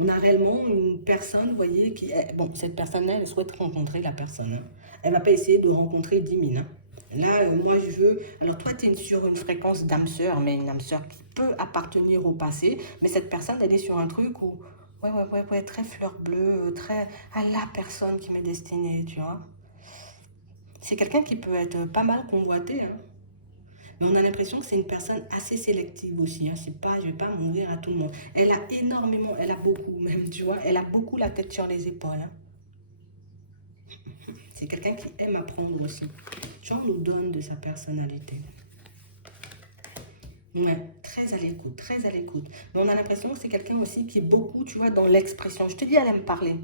On a réellement une personne, vous voyez, qui est... Bon, cette personne-là, elle souhaite rencontrer la personne. Hein. Elle ne va pas essayer de rencontrer 10 000. Hein. Là, moi, je veux... Alors, toi, tu es sur une fréquence d'âme sœur, mais une âme sœur qui peut appartenir au passé. Mais cette personne, elle est sur un truc où... Ouais, très fleur bleue, très... à la personne qui m'est destinée, tu vois. C'est quelqu'un qui peut être pas mal convoité, hein. Mais on a l'impression que c'est une personne assez sélective aussi. Hein. C'est pas, je vais pas m'ouvrir à tout le monde. Elle a énormément, elle a beaucoup même, tu vois. Elle a beaucoup la tête sur les épaules. Hein. C'est quelqu'un qui aime apprendre aussi. Jean nous donne de sa personnalité. Ouais, très à l'écoute, très à l'écoute. Mais on a l'impression que c'est quelqu'un aussi qui est beaucoup, tu vois, dans l'expression. Je te dis, elle aime parler.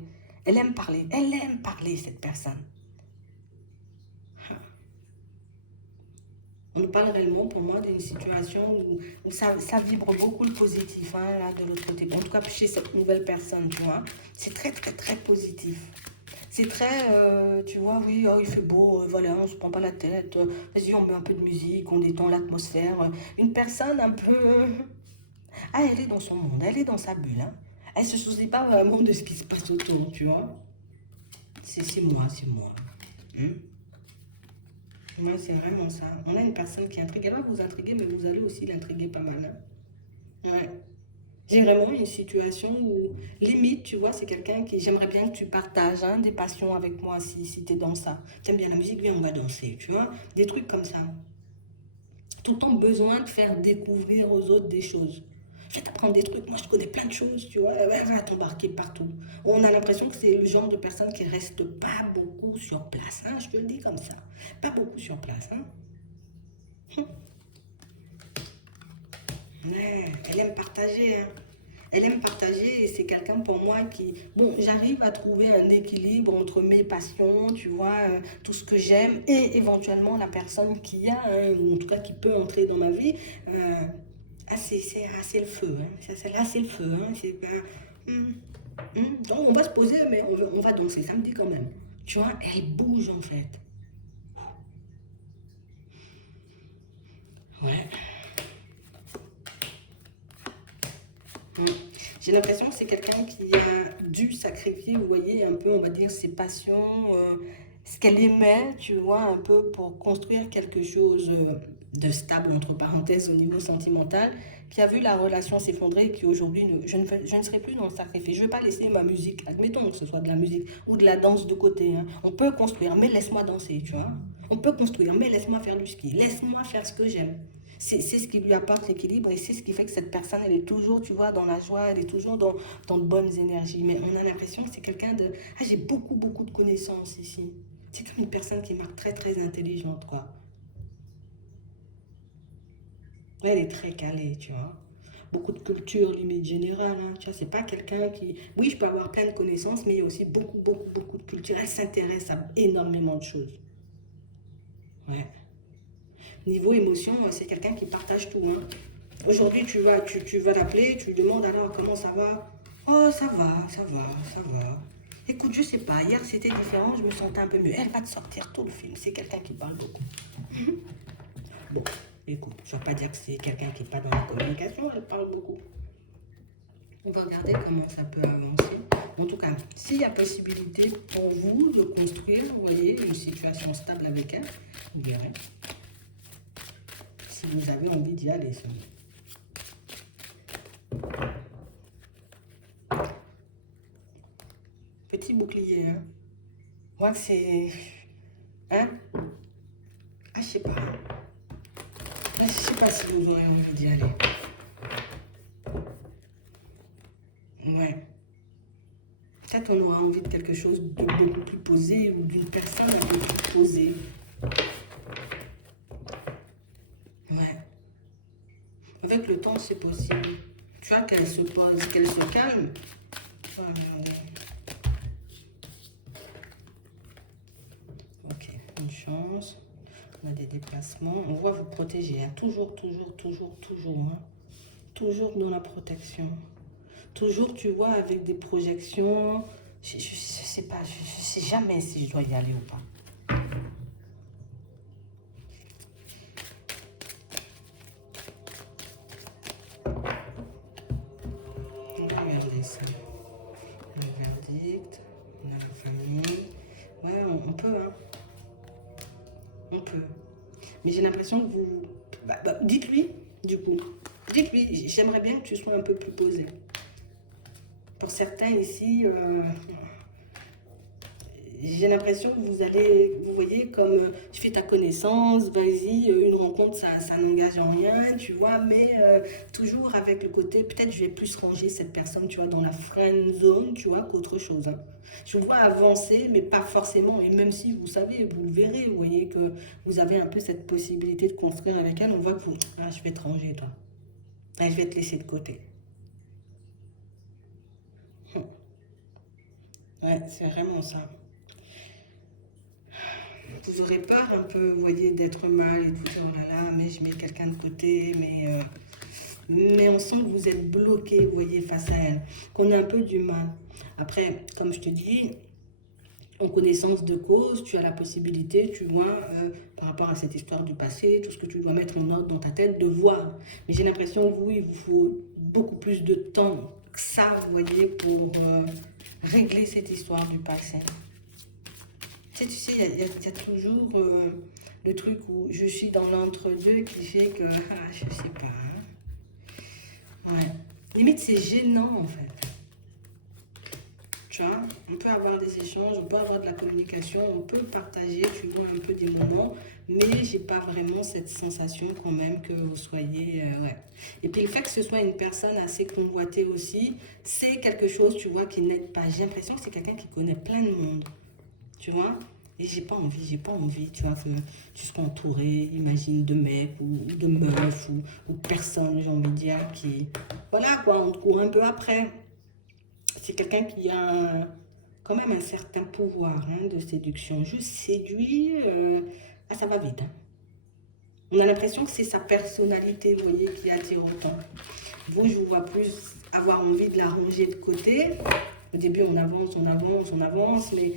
Elle aime parler. Elle aime parler, cette personne. On nous parle réellement, pour moi, d'une situation où ça vibre beaucoup le positif, hein, là, de l'autre côté. En tout cas, chez cette nouvelle personne, tu vois. C'est très positif. C'est très, tu vois, oui, oh, il fait beau, voilà, on se prend pas la tête. Vas-y, on met un peu de musique, on détend l'atmosphère. Une personne un peu... ah, elle est dans son monde, elle est dans sa bulle. Hein. Elle se soucie pas vraiment de ce qui se passe autour, tu vois. C'est moi, c'est moi. Moi, c'est vraiment ça. On a une personne qui intrigue. Elle va vous intriguer, mais vous allez aussi l'intriguer pas mal. Hein. Ouais. J'ai vraiment une situation où, limite, tu vois, c'est quelqu'un qui... J'aimerais bien que tu partages hein, des passions avec moi si tu es dans ça. Tu aimes bien la musique, viens, on va danser, tu vois. Des trucs comme ça. Tout le temps besoin de faire découvrir aux autres des choses. je vais t'apprendre des trucs, moi je connais plein de choses, tu vois, elle va t'embarquer partout. On a l'impression que c'est le genre de personne qui reste pas beaucoup sur place, hein, je te le dis comme ça. Pas beaucoup sur place, hein. Ouais, elle aime partager, hein. Elle aime partager et c'est quelqu'un pour moi qui... Bon, j'arrive à trouver un équilibre entre mes passions, tu vois, tout ce que j'aime et éventuellement la personne qui a, hein, ou en tout cas qui peut entrer dans ma vie. C'est le feu, hein. Là, c'est le feu, hein. C'est pas... Donc, on va se poser, mais on va danser, ça me dit quand même. Tu vois, elle bouge en fait. Ouais. Mm. J'ai l'impression que c'est quelqu'un qui a dû sacrifier, vous voyez, un peu, on va dire, ses passions, ce qu'elle aimait, tu vois, un peu pour construire quelque chose de stable, entre parenthèses, au niveau sentimental, qui a vu la relation s'effondrer et qui aujourd'hui, je ne serai plus dans le sacrifice. Je ne vais pas laisser ma musique, admettons que ce soit de la musique ou de la danse de côté, hein. On peut construire, mais laisse-moi danser, tu vois. On peut construire, mais laisse-moi faire du ski, laisse-moi faire ce que j'aime. C'est ce qui lui apporte l'équilibre et c'est ce qui fait que cette personne, elle est toujours, tu vois, dans la joie, elle est toujours dans de bonnes énergies. Mais on a l'impression que c'est quelqu'un de... Ah, j'ai beaucoup, beaucoup de connaissances ici. C'est comme une personne qui est très, très intelligente, quoi. Ouais, elle est très calée, tu vois. Beaucoup de culture, limite générale, hein. Tu vois, c'est pas quelqu'un qui... Oui, je peux avoir plein de connaissances, mais il y a aussi beaucoup, beaucoup, beaucoup de culture. Elle s'intéresse à énormément de choses. Ouais. Niveau émotion, c'est quelqu'un qui partage tout, hein. Aujourd'hui, tu vas l'appeler, tu lui demandes alors comment ça va. Oh, ça va, ça va, ça va. Écoute, je sais pas, hier c'était différent, je me sentais un peu mieux. Elle va te sortir tout le film, c'est quelqu'un qui parle beaucoup. Bon, écoute, je ne vais pas dire que c'est quelqu'un qui n'est pas dans la communication, elle parle beaucoup. On va regarder comment ça peut avancer. En tout cas, s'il y a possibilité pour vous de construire, vous voyez, une situation stable avec elle, vous verrez. Si vous avez envie d'y aller, ça. Petit bouclier, hein. Moi, c'est... Hein? Ah, je sais pas. Là, je sais pas si vous aurez envie d'y aller. Ouais. Peut-être on aura envie de quelque chose de beaucoup plus posé ou d'une personne un peu plus posée. Ouais. Avec le temps, c'est possible. Tu vois, qu'elle se pose, qu'elle se calme. Oh, regardez. Ok, une chance. On a des déplacements. On va vous protéger, hein. Toujours, toujours, toujours, toujours, hein. Toujours dans la protection. Toujours, tu vois, avec des projections. Je sais pas, je sais jamais si je dois y aller ou pas. Regardez ça. Le verdict, on a la famille. Ouais, on peut, hein. On peut. Mais j'ai l'impression que vous... dites-lui, du coup. Dites-lui, j'aimerais bien que tu sois un peu plus posé. Pour certains ici, j'ai l'impression que vous allez, vous voyez, comme tu fais ta connaissance, vas-y, une rencontre, ça n'engage en rien, tu vois, mais toujours avec le côté, peut-être je vais plus ranger cette personne, tu vois, dans la friend zone, tu vois, qu'autre chose, hein. Je vois avancer, mais pas forcément, et même si vous savez, vous le verrez, vous voyez que vous avez un peu cette possibilité de construire avec elle, on voit que vous, ah, je vais te ranger, toi. Ah, je vais te laisser de côté. Ouais, c'est vraiment ça. Vous aurez peur un peu, vous voyez, d'être mal et tout, oh là là, mais je mets quelqu'un de côté, mais on sent que vous êtes bloqué, vous voyez, face à elle, qu'on a un peu du mal. Après, comme je te dis, en connaissance de cause, tu as la possibilité, tu vois, par rapport à cette histoire du passé, tout ce que tu dois mettre en ordre dans ta tête, de voir. Mais j'ai l'impression que oui, il vous faut beaucoup plus de temps que ça, vous voyez, pour régler cette histoire du passé. Tu sais, il y a toujours le truc où je suis dans l'entre-deux qui fait que, ah, je sais pas, hein. Ouais. Limite, c'est gênant, en fait. Tu vois, on peut avoir des échanges, on peut avoir de la communication, on peut partager, tu vois, un peu des moments, mais j'ai pas vraiment cette sensation quand même que vous soyez... ouais. Et puis le fait que ce soit une personne assez convoitée aussi, c'est quelque chose, tu vois, qui n'aide pas. J'ai l'impression que c'est quelqu'un qui connaît plein de monde, tu vois. Et j'ai pas envie, tu vois, que tu sois entouré, imagine, de mecs ou de meufs ou de personnes, j'ai envie de dire, qui... Voilà, quoi, on te court un peu après. C'est quelqu'un qui a quand même un certain pouvoir de séduction. Juste séduit, ça va vite. On a l'impression que c'est sa personnalité, vous voyez, qui attire autant. Vous, je vous vois plus avoir envie de la ranger de côté. Au début, on avance, on avance, on avance, mais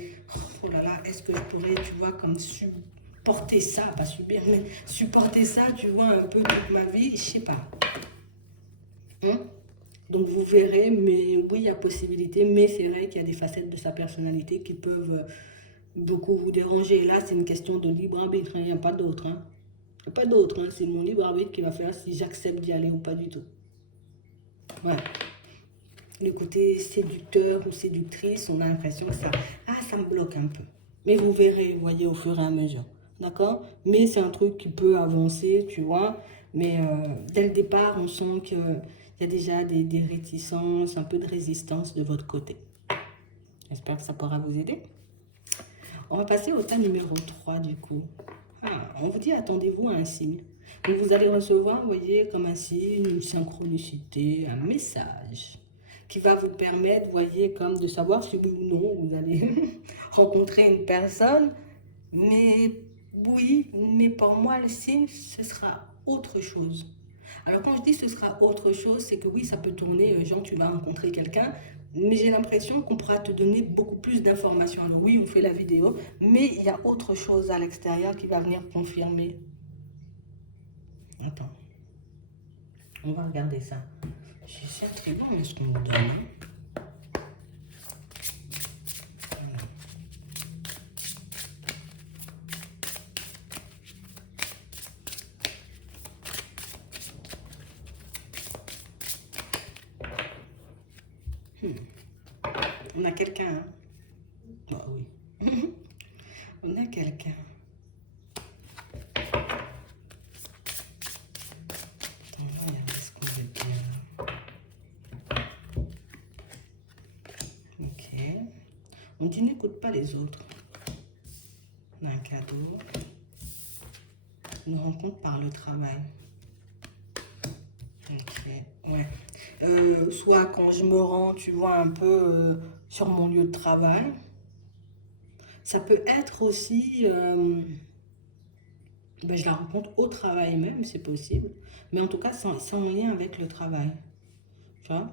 oh là là, est-ce que je pourrais, tu vois, comme supporter ça, pas subir, mais supporter ça, tu vois, un peu toute ma vie, je sais pas. Hein? Donc vous verrez, mais oui, il y a possibilité, mais c'est vrai qu'il y a des facettes de sa personnalité qui peuvent beaucoup vous déranger. Là, c'est une question de libre arbitre, il n'y a pas d'autre. Il n'y a pas d'autre, c'est mon libre arbitre qui va faire si j'accepte d'y aller ou pas du tout. Ouais. Le côté séducteur ou séductrice, on a l'impression que ça me bloque un peu. Mais vous verrez, vous voyez, au fur et à mesure. D'accord? Mais c'est un truc qui peut avancer, tu vois. Mais dès le départ, on sent qu'il y a déjà des réticences, un peu de résistance de votre côté. J'espère que ça pourra vous aider. On va passer au tas numéro 3 du coup. On vous dit attendez-vous à un signe. Donc vous allez recevoir, vous voyez, comme un signe, une synchronicité, un message qui va vous permettre, vous voyez, comme de savoir si oui ou non vous allez rencontrer une personne. Mais oui, mais pour moi, le signe, ce sera autre chose. Alors quand je dis ce sera autre chose, c'est que oui, ça peut tourner, genre tu vas rencontrer quelqu'un, mais j'ai l'impression qu'on pourra te donner beaucoup plus d'informations. Alors oui, on fait la vidéo, mais il y a autre chose à l'extérieur qui va venir confirmer. Attends, on va regarder ça. C'est très bon ce qu'on nous donne. On a quelqu'un. Hein? Bah oui. On a quelqu'un. Attends, on va regarder ce qu'on veut dire. Ok. On dit n'écoute pas les autres. On a un cadeau. Une rencontre par le travail. Ok, ouais. Soit quand je me rends, tu vois, un peu sur mon lieu de travail. Ça peut être aussi, je la rencontre au travail même, c'est possible. Mais en tout cas, c'est en lien avec le travail. Tu vois?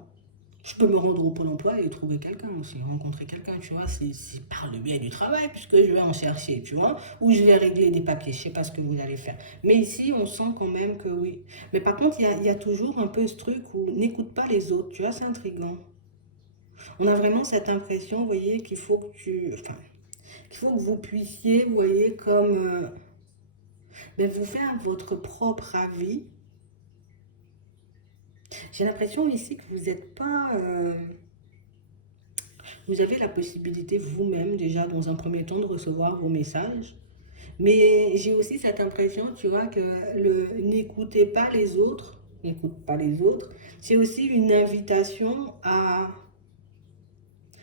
Je peux me rendre au Pôle emploi et trouver quelqu'un aussi, rencontrer quelqu'un, tu vois, c'est par le biais du travail, puisque je vais en chercher, tu vois, ou je vais régler des papiers, je sais pas ce que vous allez faire. Mais ici, on sent quand même que oui. Mais par contre, il y a toujours un peu ce truc où n'écoute pas les autres, tu vois, c'est intriguant. On a vraiment cette impression, vous voyez, qu'il faut que qu'il faut que vous puissiez, vous voyez, comme, vous faire votre propre avis. J'ai l'impression ici que vous n'êtes pas... vous avez la possibilité vous-même déjà dans un premier temps de recevoir vos messages. Mais j'ai aussi cette impression, tu vois, que le n'écoutez pas les autres, n'écoute pas les autres, c'est aussi une invitation à...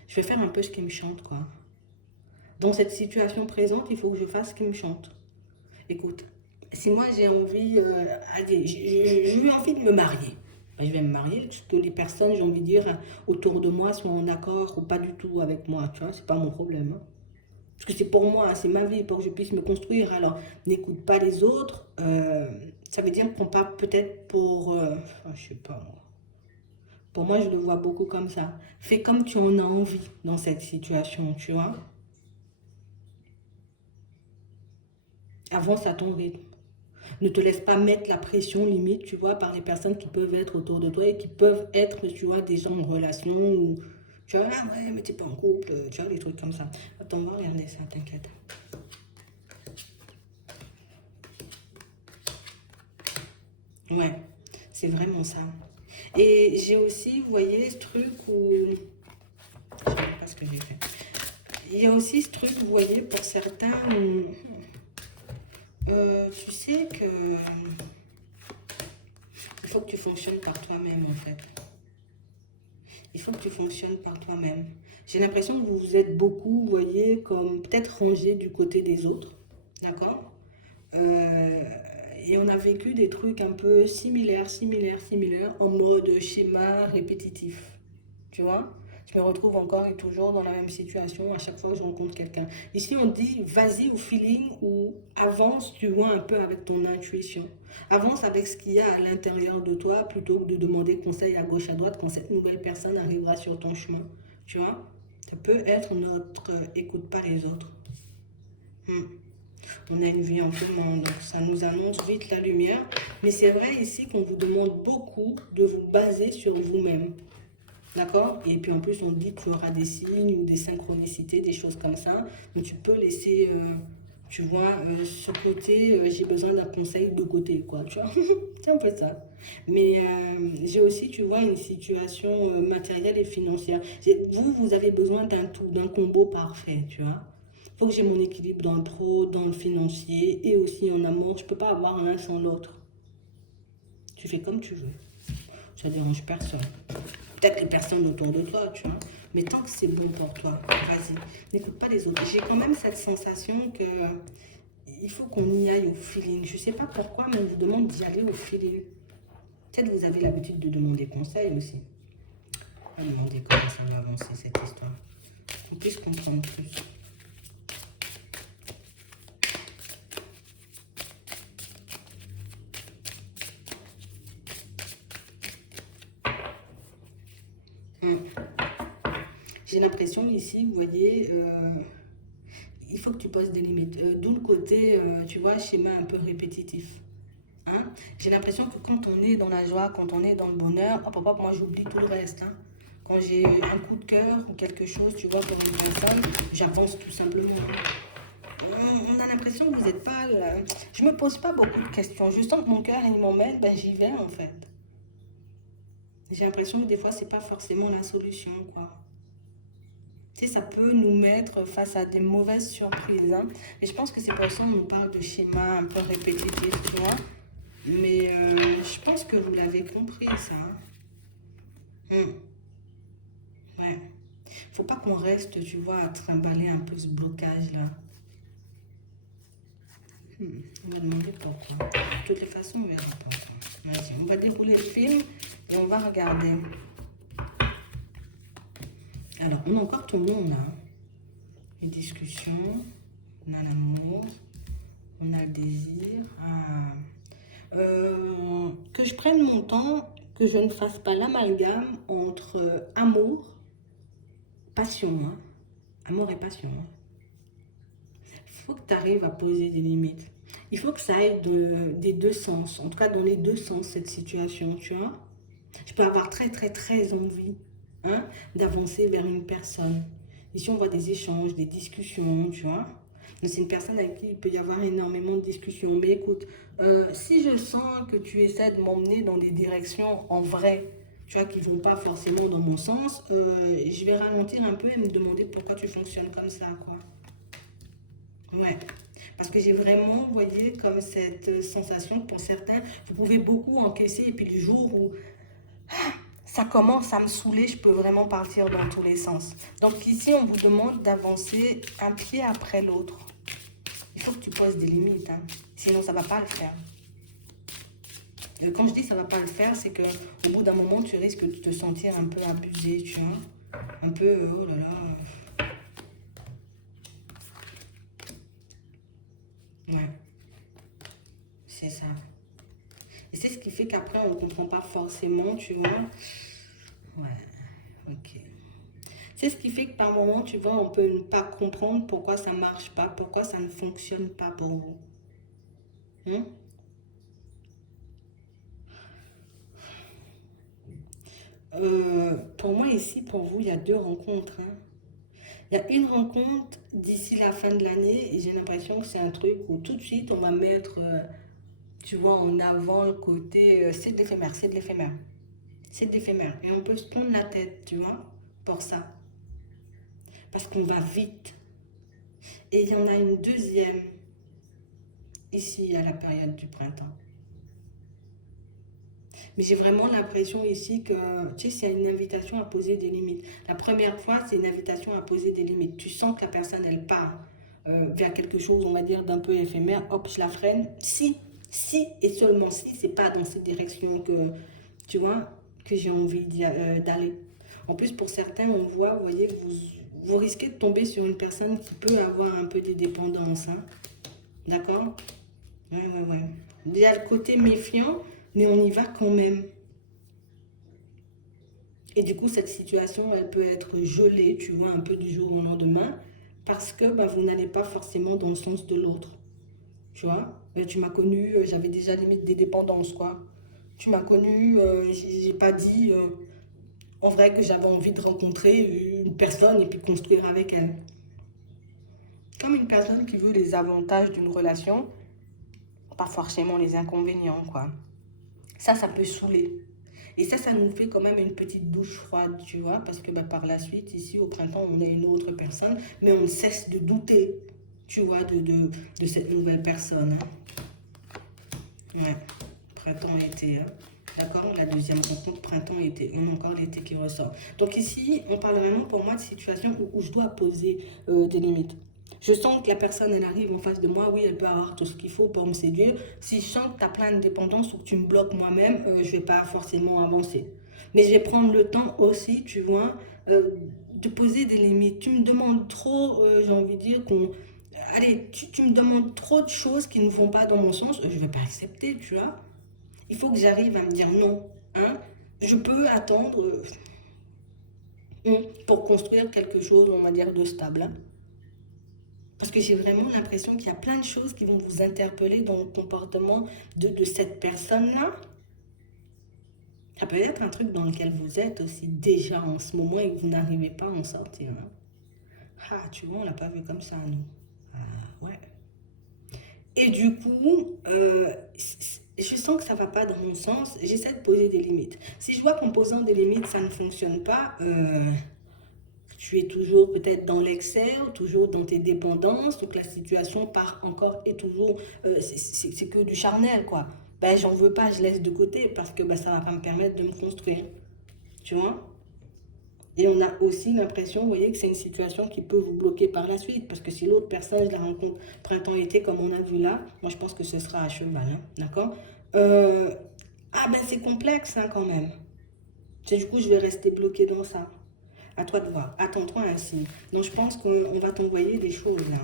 Je vais faire un peu ce qui me chante, quoi. Dans cette situation présente, il faut que je fasse ce qui me chante. Écoute, si moi j'ai envie, j'ai envie de me marier, je vais me marier, que les personnes, j'ai envie de dire, autour de moi soient en accord ou pas du tout avec moi, tu vois, c'est pas mon problème. Hein. Parce que c'est pour moi, c'est ma vie, pour que je puisse me construire. Alors, n'écoute pas les autres, ça veut dire qu'on part peut-être pour, je sais pas moi. Pour moi, je le vois beaucoup comme ça. Fais comme tu en as envie dans cette situation, tu vois. Avance à ton rythme. Ne te laisse pas mettre la pression limite, tu vois, par les personnes qui peuvent être autour de toi et qui peuvent être, tu vois, des gens en relation ou, tu vois, ah ouais, mais t'es pas en couple, tu vois, des trucs comme ça. Attends, on va regarder ça, t'inquiète. Ouais, c'est vraiment ça. Et j'ai aussi, vous voyez, ce truc où, je vais pas ce que j'ai fait. Il y a aussi ce truc, vous voyez, pour certains, tu sais que il faut que tu fonctionnes par toi-même, en fait. Il faut que tu fonctionnes par toi-même. J'ai l'impression que vous vous êtes beaucoup, vous voyez, comme peut-être rangé du côté des autres. D'accord? Et on a vécu des trucs un peu similaires, en mode schéma répétitif. Tu vois? Je me retrouve encore et toujours dans la même situation à chaque fois que je rencontre quelqu'un. Ici, on dit vas-y au feeling ou avance, tu vois, un peu avec ton intuition. Avance avec ce qu'il y a à l'intérieur de toi plutôt que de demander conseil à gauche, à droite quand cette nouvelle personne arrivera sur ton chemin. Tu vois? Ça peut être notre écoute pas les autres. Hmm. On a une vie en commun, donc ça nous annonce vite la lumière. Mais c'est vrai ici qu'on vous demande beaucoup de vous baser sur vous-même. D'accord? Et puis en plus, on dit que tu auras des signes ou des synchronicités, des choses comme ça. Donc tu peux laisser, tu vois, ce côté, j'ai besoin d'un conseil de côté, quoi. Tu vois? C'est un peu ça. Mais j'ai aussi, tu vois, une situation matérielle et financière. Vous avez besoin d'un tout, d'un combo parfait, tu vois? Il faut que j'ai mon équilibre dans le pro, dans le financier et aussi en amour. Je ne peux pas avoir l'un sans l'autre. Tu fais comme tu veux. Ça ne dérange personne. Peut-être les personnes autour de toi, tu vois. Mais tant que c'est bon pour toi, vas-y. N'écoute pas les autres. J'ai quand même cette sensation que il faut qu'on y aille au feeling. Je ne sais pas pourquoi, mais on vous demande d'y aller au feeling. Peut-être que vous avez l'habitude de demander conseil aussi. On va demander comment ça va avancer cette histoire. Qu'on puisse comprendre plus. J'ai l'impression ici, vous voyez, il faut que tu poses des limites. D'où le côté, tu vois, schéma un peu répétitif. Hein? J'ai l'impression que quand on est dans la joie, quand on est dans le bonheur, hop, hop, hop, moi j'oublie tout le reste. Hein. Quand j'ai un coup de cœur ou quelque chose, tu vois, pour une personne, j'avance tout simplement. On a l'impression que vous n'êtes pas là. Je me pose pas beaucoup de questions. Je sens que mon cœur, il m'emmène, ben j'y vais en fait. J'ai l'impression que des fois, c'est pas forcément la solution, quoi. Tu sais, ça peut nous mettre face à des mauvaises surprises. Hein. Et je pense que c'est pour ça qu'on nous parle de schéma un peu répétitif, tu vois. Mais je pense que vous l'avez compris, ça. Hein. Ouais. Faut pas qu'on reste, tu vois, à trimballer un peu ce blocage-là. On va demander pourquoi. De toutes les façons, on verra pourquoi. Vas-y, on va dérouler le film et on va regarder. Alors, on a encore tout le monde, hein. Une discussion, on a l'amour, on a le désir. Que je prenne mon temps, que je ne fasse pas l'amalgame entre amour, passion. Hein. Amour et passion. Hein. Il faut que tu arrives à poser des limites. Il faut que ça aille des deux sens, en tout cas dans les deux sens, cette situation, tu vois. Je peux avoir très envie, hein, d'avancer vers une personne. Ici, on voit des échanges, des discussions, tu vois. C'est une personne avec qui il peut y avoir énormément de discussions. Mais écoute, si je sens que tu essaies de m'emmener dans des directions en vrai, tu vois, qui ne vont pas forcément dans mon sens, je vais ralentir un peu et me demander pourquoi tu fonctionnes comme ça, quoi. Ouais. Parce que j'ai vraiment, vous voyez, comme cette sensation que pour certains, vous pouvez beaucoup encaisser et puis le jour où ça commence à me saouler, je peux vraiment partir dans tous les sens. Donc ici, on vous demande d'avancer un pied après l'autre. Il faut que tu poses des limites, hein. Sinon ça ne va pas le faire. Quand je dis ça ne va pas le faire, c'est qu'au bout d'un moment, tu risques de te sentir un peu abusé, tu vois. Un peu, oh là là. Ouais, c'est ça. Et c'est ce qui fait qu'après, on ne comprend pas forcément, tu vois. Ouais, ok. C'est ce qui fait que par moment, tu vois, on peut ne pas comprendre pourquoi ça ne marche pas, pourquoi ça ne fonctionne pas pour vous. Hein? Pour moi, ici, pour vous, il y a deux rencontres. Hein. Il y a une rencontre d'ici la fin de l'année et j'ai l'impression que c'est un truc où tout de suite, on va mettre, tu vois, en avant le côté, c'est de l'éphémère, c'est de l'éphémère. C'est de l'éphémère. Et on peut se prendre la tête, tu vois, pour ça. parce qu'on va vite. Et il y en a une deuxième, ici, à la période du printemps. Mais j'ai vraiment l'impression ici que, tu sais, c'est une invitation à poser des limites. La première fois, c'est une invitation à poser des limites. Tu sens que la personne, elle part vers quelque chose, on va dire, d'un peu éphémère. Hop, je la freine. Si et seulement si, c'est pas dans cette direction que, tu vois, que j'ai envie d'aller. En plus, pour certains, on voit, vous voyez, vous risquez de tomber sur une personne qui peut avoir un peu de dépendance. Hein. D'accord? Ouais. Il y a le côté méfiant, mais on y va quand même. Et du coup, cette situation, elle peut être gelée, tu vois, un peu du jour au lendemain, parce que bah, vous n'allez pas forcément dans le sens de l'autre. Tu vois, tu m'as connu, j'avais déjà limite des dépendances, quoi. Tu m'as connu, j'ai pas dit en vrai que j'avais envie de rencontrer une personne et puis construire avec elle. Comme une personne qui veut les avantages d'une relation, pas forcément les inconvénients, quoi. Ça peut saouler. Et ça nous fait quand même une petite douche froide, tu vois, parce que bah, par la suite, ici, au printemps, on est une autre personne, mais on cesse de douter, tu vois, de cette nouvelle personne. Hein. Ouais, printemps-été, hein. D'accord. La deuxième rencontre, printemps-été, on a encore l'été qui ressort. Donc ici, on parle vraiment pour moi de situation où je dois poser des limites. Je sens que la personne, elle arrive en face de moi, oui, elle peut avoir tout ce qu'il faut pour me séduire. Si je sens que tu as plein de dépendance ou que tu me bloques moi-même, je ne vais pas forcément avancer. Mais je vais prendre le temps aussi, tu vois, de poser des limites. Tu me demandes trop, j'ai envie de dire, qu'on... Allez, tu me demandes trop de choses qui ne vont pas dans mon sens, je ne vais pas accepter, tu vois. Il faut que j'arrive à me dire non. Hein. Je peux attendre pour construire quelque chose, on va dire, de stable. Hein. Parce que j'ai vraiment l'impression qu'il y a plein de choses qui vont vous interpeller dans le comportement de cette personne-là. Ça peut être un truc dans lequel vous êtes aussi déjà en ce moment et que vous n'arrivez pas à en sortir. Hein. Ah, tu vois, on l'a pas vu comme ça, nous. Ah, ouais. Et du coup, je sens que ça ne va pas dans mon sens. J'essaie de poser des limites. Si je vois qu'en posant des limites, ça ne fonctionne pas, tu es toujours peut-être dans l'excès, toujours dans tes dépendances, donc la situation part encore et toujours, c'est que du charnel, quoi. Ben, j'en veux pas, je laisse de côté parce que ben, ça va pas me permettre de me construire. Tu vois? Et on a aussi l'impression, vous voyez, que c'est une situation qui peut vous bloquer par la suite. Parce que si l'autre personne, je la rencontre printemps-été, comme on a vu là, moi je pense que ce sera à cheval. Hein, d'accord. Ah ben c'est complexe hein, quand même. C'est du coup, je vais rester bloqué dans ça. À toi de voir. Attends-toi ainsi. Donc je pense qu'on va t'envoyer des choses là.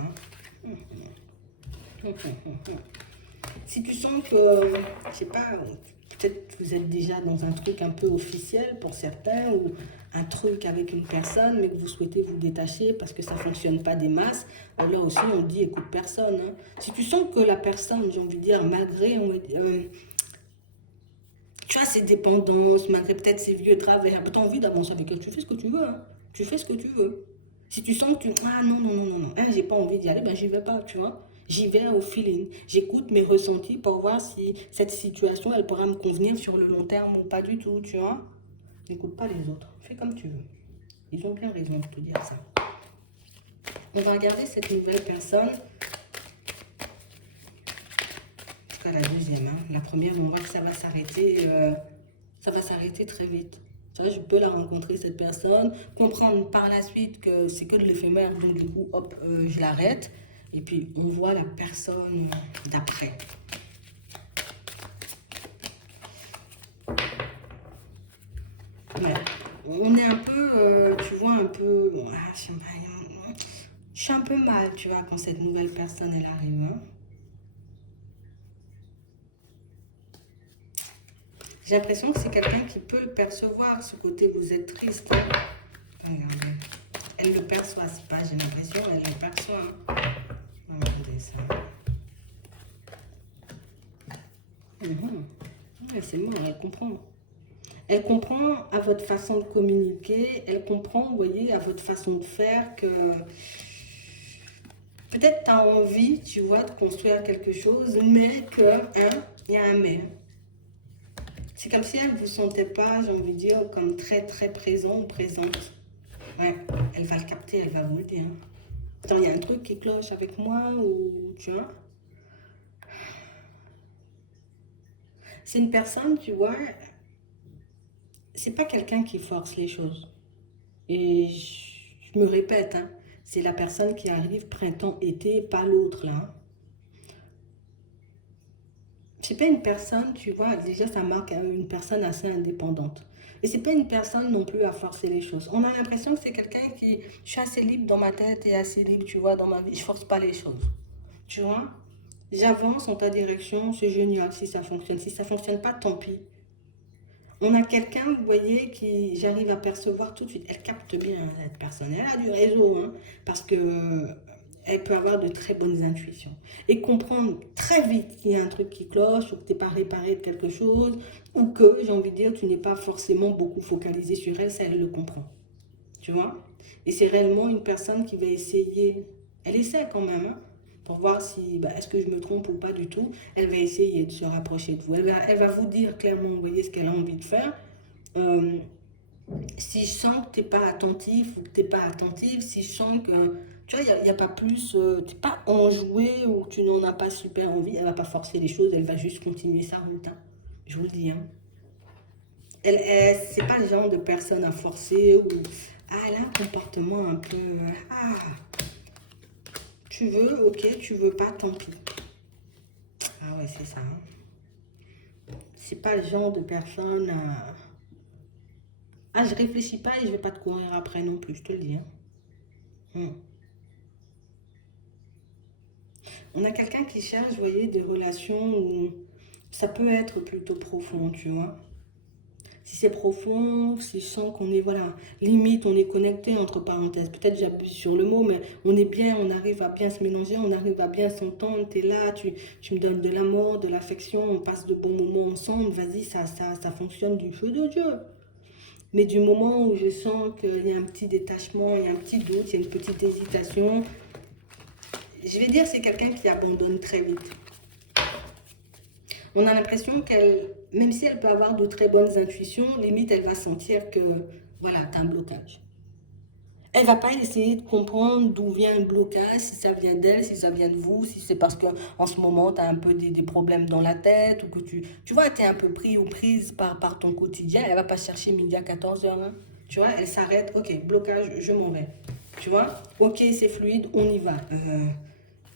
Hein. Si tu sens que, je sais pas, peut-être que vous êtes déjà dans un truc un peu officiel pour certains, ou un truc avec une personne, mais que vous souhaitez vous détacher parce que ça ne fonctionne pas des masses, là aussi on dit écoute personne. Hein. Si tu sens que la personne, j'ai envie de dire, malgré, tu vois, ses dépendances, malgré peut-être ses vieux travers, tu as envie d'avancer avec elle, tu fais ce que tu veux. Hein. Tu fais ce que tu veux. Si tu sens que tu... Ah non, hein, j'ai pas envie d'y aller, ben j'y vais pas, tu vois. J'y vais au feeling. J'écoute mes ressentis pour voir si cette situation, elle pourra me convenir sur le long terme ou pas du tout, tu vois. N'écoute pas les autres. Fais comme tu veux. Ils ont bien raison de te dire ça. On va regarder cette nouvelle personne. Jusqu'à la deuxième. Hein. La première, on voit que ça va s'arrêter très vite. Je peux la rencontrer, cette personne, comprendre par la suite que c'est que de l'éphémère, donc du coup, hop, je l'arrête. Et puis, on voit la personne d'après. Ouais. On est un peu, tu vois, un peu... je suis un peu mal, tu vois, quand cette nouvelle personne, elle arrive. Hein. J'ai l'impression que c'est quelqu'un qui peut le percevoir, ce côté vous êtes triste. Hein. Regardez. Elle le perçoit, c'est pas, j'ai l'impression, elle le perçoit. Hein. Regardez ça. Ouais, c'est bon, elle comprend. Elle comprend à votre façon de communiquer, elle comprend, vous voyez, à votre façon de faire que peut-être tu as envie, tu vois, de construire quelque chose, mais que, hein, il y a un mais. C'est comme si elle ne vous sentait pas, j'ai envie de dire, comme très très présent ou présente. Ouais, elle va le capter, elle va vous le dire. Attends, il y a un truc qui cloche avec moi ou tu vois? C'est une personne, tu vois, c'est pas quelqu'un qui force les choses. Et je me répète, hein, c'est la personne qui arrive printemps-été, pas l'autre là, hein. C'est pas une personne, tu vois, déjà ça marque une personne assez indépendante. Et c'est pas une personne non plus à forcer les choses. On a l'impression que c'est quelqu'un qui, je suis assez libre dans ma tête et assez libre, tu vois, dans ma vie. Je force pas les choses. Tu vois, j'avance en ta direction, c'est génial si ça fonctionne. Si ça fonctionne pas, tant pis. On a quelqu'un, vous voyez, qui j'arrive à percevoir tout de suite. Elle capte bien cette personne. Elle a du réseau, hein, parce que elle peut avoir de très bonnes intuitions et comprendre très vite qu'il y a un truc qui cloche ou que tu n'es pas réparé de quelque chose ou que, j'ai envie de dire, tu n'es pas forcément beaucoup focalisé sur elle, ça elle le comprend. Tu vois? Et c'est réellement une personne qui va essayer, elle essaie quand même, hein, pour voir si, bah, est-ce que je me trompe ou pas du tout. Elle va essayer de se rapprocher de vous. Elle va vous dire clairement, vous voyez, ce qu'elle a envie de faire. Euh, si je sens que tu n'es pas attentif ou que tu n'es pas attentive, si je sens que, tu vois, il y a pas plus, tu n'es pas enjoué ou que tu n'en as pas super envie, elle va pas forcer les choses, elle va juste continuer sa route, hein. Je vous le dis, hein. C'est pas le genre de personne à forcer ou ah, elle a un comportement un peu ah, tu veux, ok, tu veux pas, tant pis. Ah ouais, c'est ça, hein. C'est pas le genre de personne à ah, je réfléchis pas et je vais pas te courir après non plus, je te le dis, hein. Hmm. On a quelqu'un qui cherche, vous voyez, des relations où ça peut être plutôt profond, tu vois. Si c'est profond, si je sens qu'on est, voilà, limite, on est connecté, entre parenthèses. Peut-être j'abuse sur le mot, mais on est bien, on arrive à bien se mélanger, on arrive à bien s'entendre. Tu es là, tu me donnes de l'amour, de l'affection, on passe de bons moments ensemble. Vas-y, ça fonctionne du feu de Dieu. Mais du moment où je sens qu'il y a un petit détachement, il y a un petit doute, il y a une petite hésitation, je vais dire c'est quelqu'un qui abandonne très vite. On a l'impression qu'elle, même si elle peut avoir de très bonnes intuitions, limite elle va sentir que, voilà, tu as un blocage. Elle va pas essayer de comprendre d'où vient le blocage, si ça vient d'elle, si ça vient de vous, si c'est parce que en ce moment tu as un peu des problèmes dans la tête ou que tu vois, tu es un peu pris ou prise par ton quotidien. Elle va pas chercher midi à 14 heures, hein. Tu vois, elle s'arrête, ok, blocage, je m'en vais. Tu vois, ok, c'est fluide, on y va.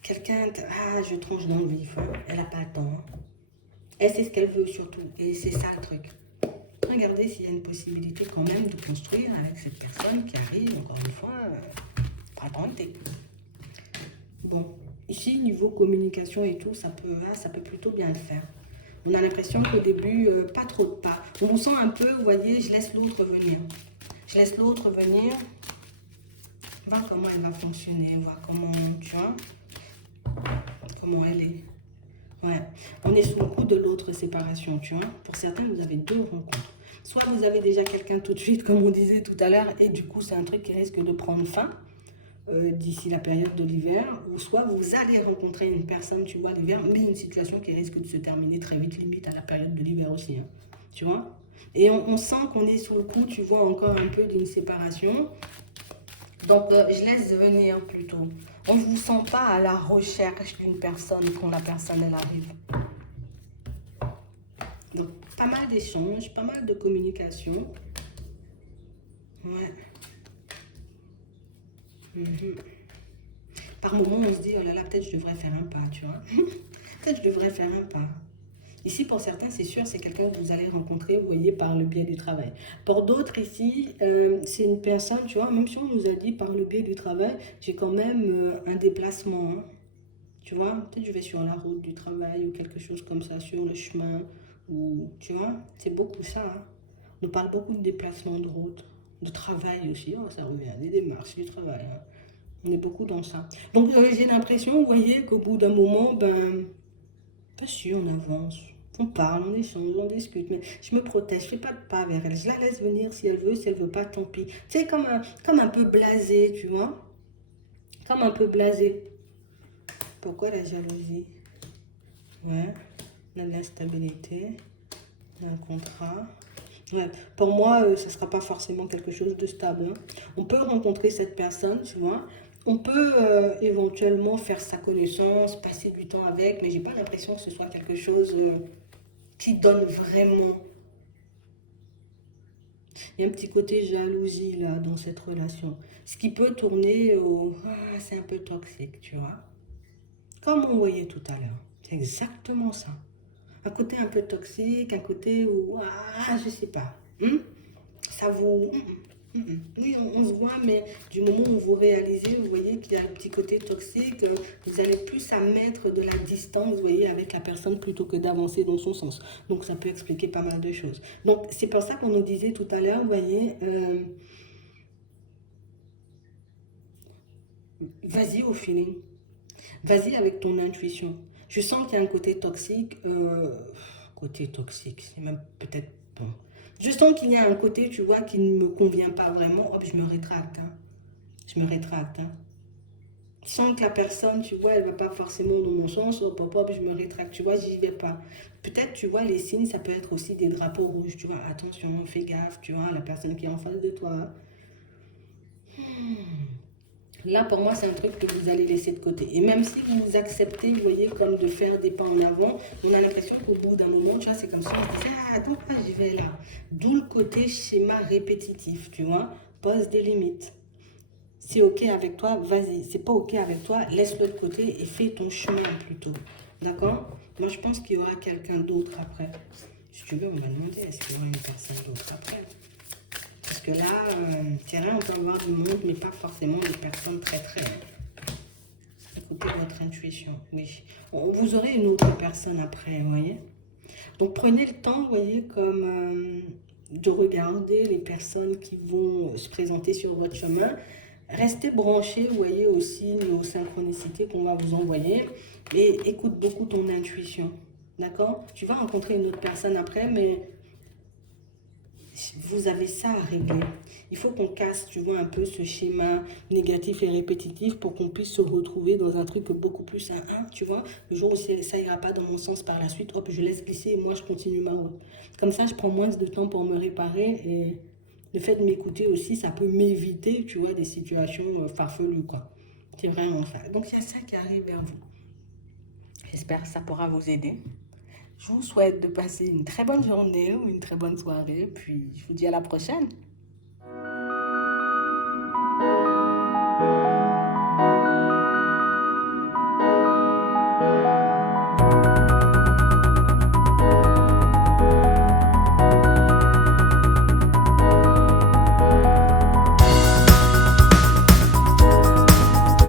Quelqu'un, ah, je tranche dans le vif, hein. Elle n'a pas le temps, hein. Elle sait ce qu'elle veut surtout. Et c'est ça le truc. Regardez s'il y a une possibilité quand même de construire avec cette personne qui arrive, encore une fois, printemps-été. Bon, ici, niveau communication et tout, ça peut plutôt bien le faire. On a l'impression qu'au début, pas trop de pas. On sent un peu, vous voyez, je laisse l'autre venir. Je laisse l'autre venir, voir comment elle va fonctionner, voir comment, tu vois, comment elle est. Ouais, on est sous le coup de l'autre séparation, tu vois. Pour certains, vous avez deux rencontres. Soit vous avez déjà quelqu'un tout de suite, comme on disait tout à l'heure, et du coup, c'est un truc qui risque de prendre fin d'ici la période de l'hiver. Ou soit vous allez rencontrer une personne, tu vois, l'hiver, mais une situation qui risque de se terminer très vite, limite à la période de l'hiver aussi, hein, tu vois. Et on sent qu'on est sous le coup, tu vois, encore un peu d'une séparation. Donc, je laisse venir plutôt. On ne vous sent pas à la recherche d'une personne quand la personne, elle arrive. Donc, pas mal d'échanges, pas mal de communication. Ouais. Mhm. Par moments, on se dit, oh là là, peut-être je devrais faire un pas, tu vois. Peut-être je devrais faire un pas. Ici, pour certains, c'est sûr, c'est quelqu'un que vous allez rencontrer, vous voyez, par le biais du travail. Pour d'autres, ici, c'est une personne, tu vois, même si on nous a dit par le biais du travail, j'ai quand même un déplacement, hein. Tu vois, peut-être je vais sur la route du travail ou quelque chose comme ça, sur le chemin, ou, tu vois, c'est beaucoup ça, hein. On parle beaucoup de déplacement de route, de travail aussi, oh, ça revient, des démarches, du travail, hein. On est beaucoup dans ça. Donc, j'ai l'impression, vous voyez, qu'au bout d'un moment, ben, pas sûr, on avance. On parle, on échange, on discute, mais je me protège, je fais pas de pas vers elle. Je la laisse venir si elle veut pas, tant pis. C'est comme un peu blasé, tu vois. Comme un peu blasé. Pourquoi la jalousie? Ouais, on a de l'instabilité, on a un contrat. Ouais, pour moi, ce ne sera pas forcément quelque chose de stable, hein. On peut rencontrer cette personne, tu vois. On peut éventuellement faire sa connaissance, passer du temps avec, mais j'ai pas l'impression que ce soit quelque chose qui donne vraiment. Il y a un petit côté jalousie là dans cette relation. Ce qui peut tourner au ah, c'est un peu toxique, tu vois. Comme on voyait tout à l'heure. C'est exactement ça. Un côté un peu toxique, un côté où ah, je sais pas. Ça vous. Oui, on se voit, mais du moment où vous réalisez, vous voyez qu'il y a un petit côté toxique, vous allez plus à mettre de la distance, vous voyez, avec la personne plutôt que d'avancer dans son sens. Donc, ça peut expliquer pas mal de choses. Donc, c'est pour ça qu'on nous disait tout à l'heure, vous voyez, vas-y au feeling, vas-y avec ton intuition. Je sens qu'il y a un côté toxique, c'est même peut-être bon. Je sens qu'il y a un côté, tu vois, qui ne me convient pas vraiment. Hop, je me rétracte, hein. Je me rétracte, hein. Sans que la personne, tu vois, elle va pas forcément dans mon sens, hop, hop, hop, je me rétracte, tu vois, j'y vais pas. Peut-être, tu vois, les signes, ça peut être aussi des drapeaux rouges, tu vois, attention, fais gaffe, tu vois, la personne qui est en face de toi. Là, pour moi, c'est un truc que vous allez laisser de côté. Et même si vous acceptez, vous voyez, comme de faire des pas en avant, on a l'impression qu'au bout d'un moment, tu vois, c'est comme si on se dit, ah, attends, ah, j'y vais là. D'où le côté schéma répétitif, tu vois, pose des limites. C'est ok avec toi, vas-y. C'est pas ok avec toi, laisse-le de côté et fais ton chemin plutôt. D'accord? Moi, je pense qu'il y aura quelqu'un d'autre après. Si tu veux, on va demander est-ce qu'il y aura une personne d'autre après. Parce que là, c'est vrai, on peut avoir du monde, mais pas forcément des personnes très. Écoutez votre intuition, oui. Vous aurez une autre personne après, vous voyez. Donc prenez le temps, vous voyez, comme de regarder les personnes qui vont se présenter sur votre chemin. Restez branchés, vous voyez, aussi aux synchronicités qu'on va vous envoyer. Et écoute beaucoup ton intuition. D'accord? Tu vas rencontrer une autre personne après, mais vous avez ça à régler. Il faut qu'on casse, tu vois, un peu ce schéma négatif et répétitif pour qu'on puisse se retrouver dans un truc beaucoup plus un, tu vois. Le jour où ça ira pas dans mon sens par la suite, hop, je laisse glisser et moi je continue ma route. Comme ça, je prends moins de temps pour me réparer et le fait de m'écouter aussi, ça peut m'éviter, tu vois, des situations farfelues, quoi. C'est vraiment ça. Donc, il y a ça qui arrive vers vous. J'espère que ça pourra vous aider. Je vous souhaite de passer une très bonne journée ou une très bonne soirée, puis je vous dis à la prochaine.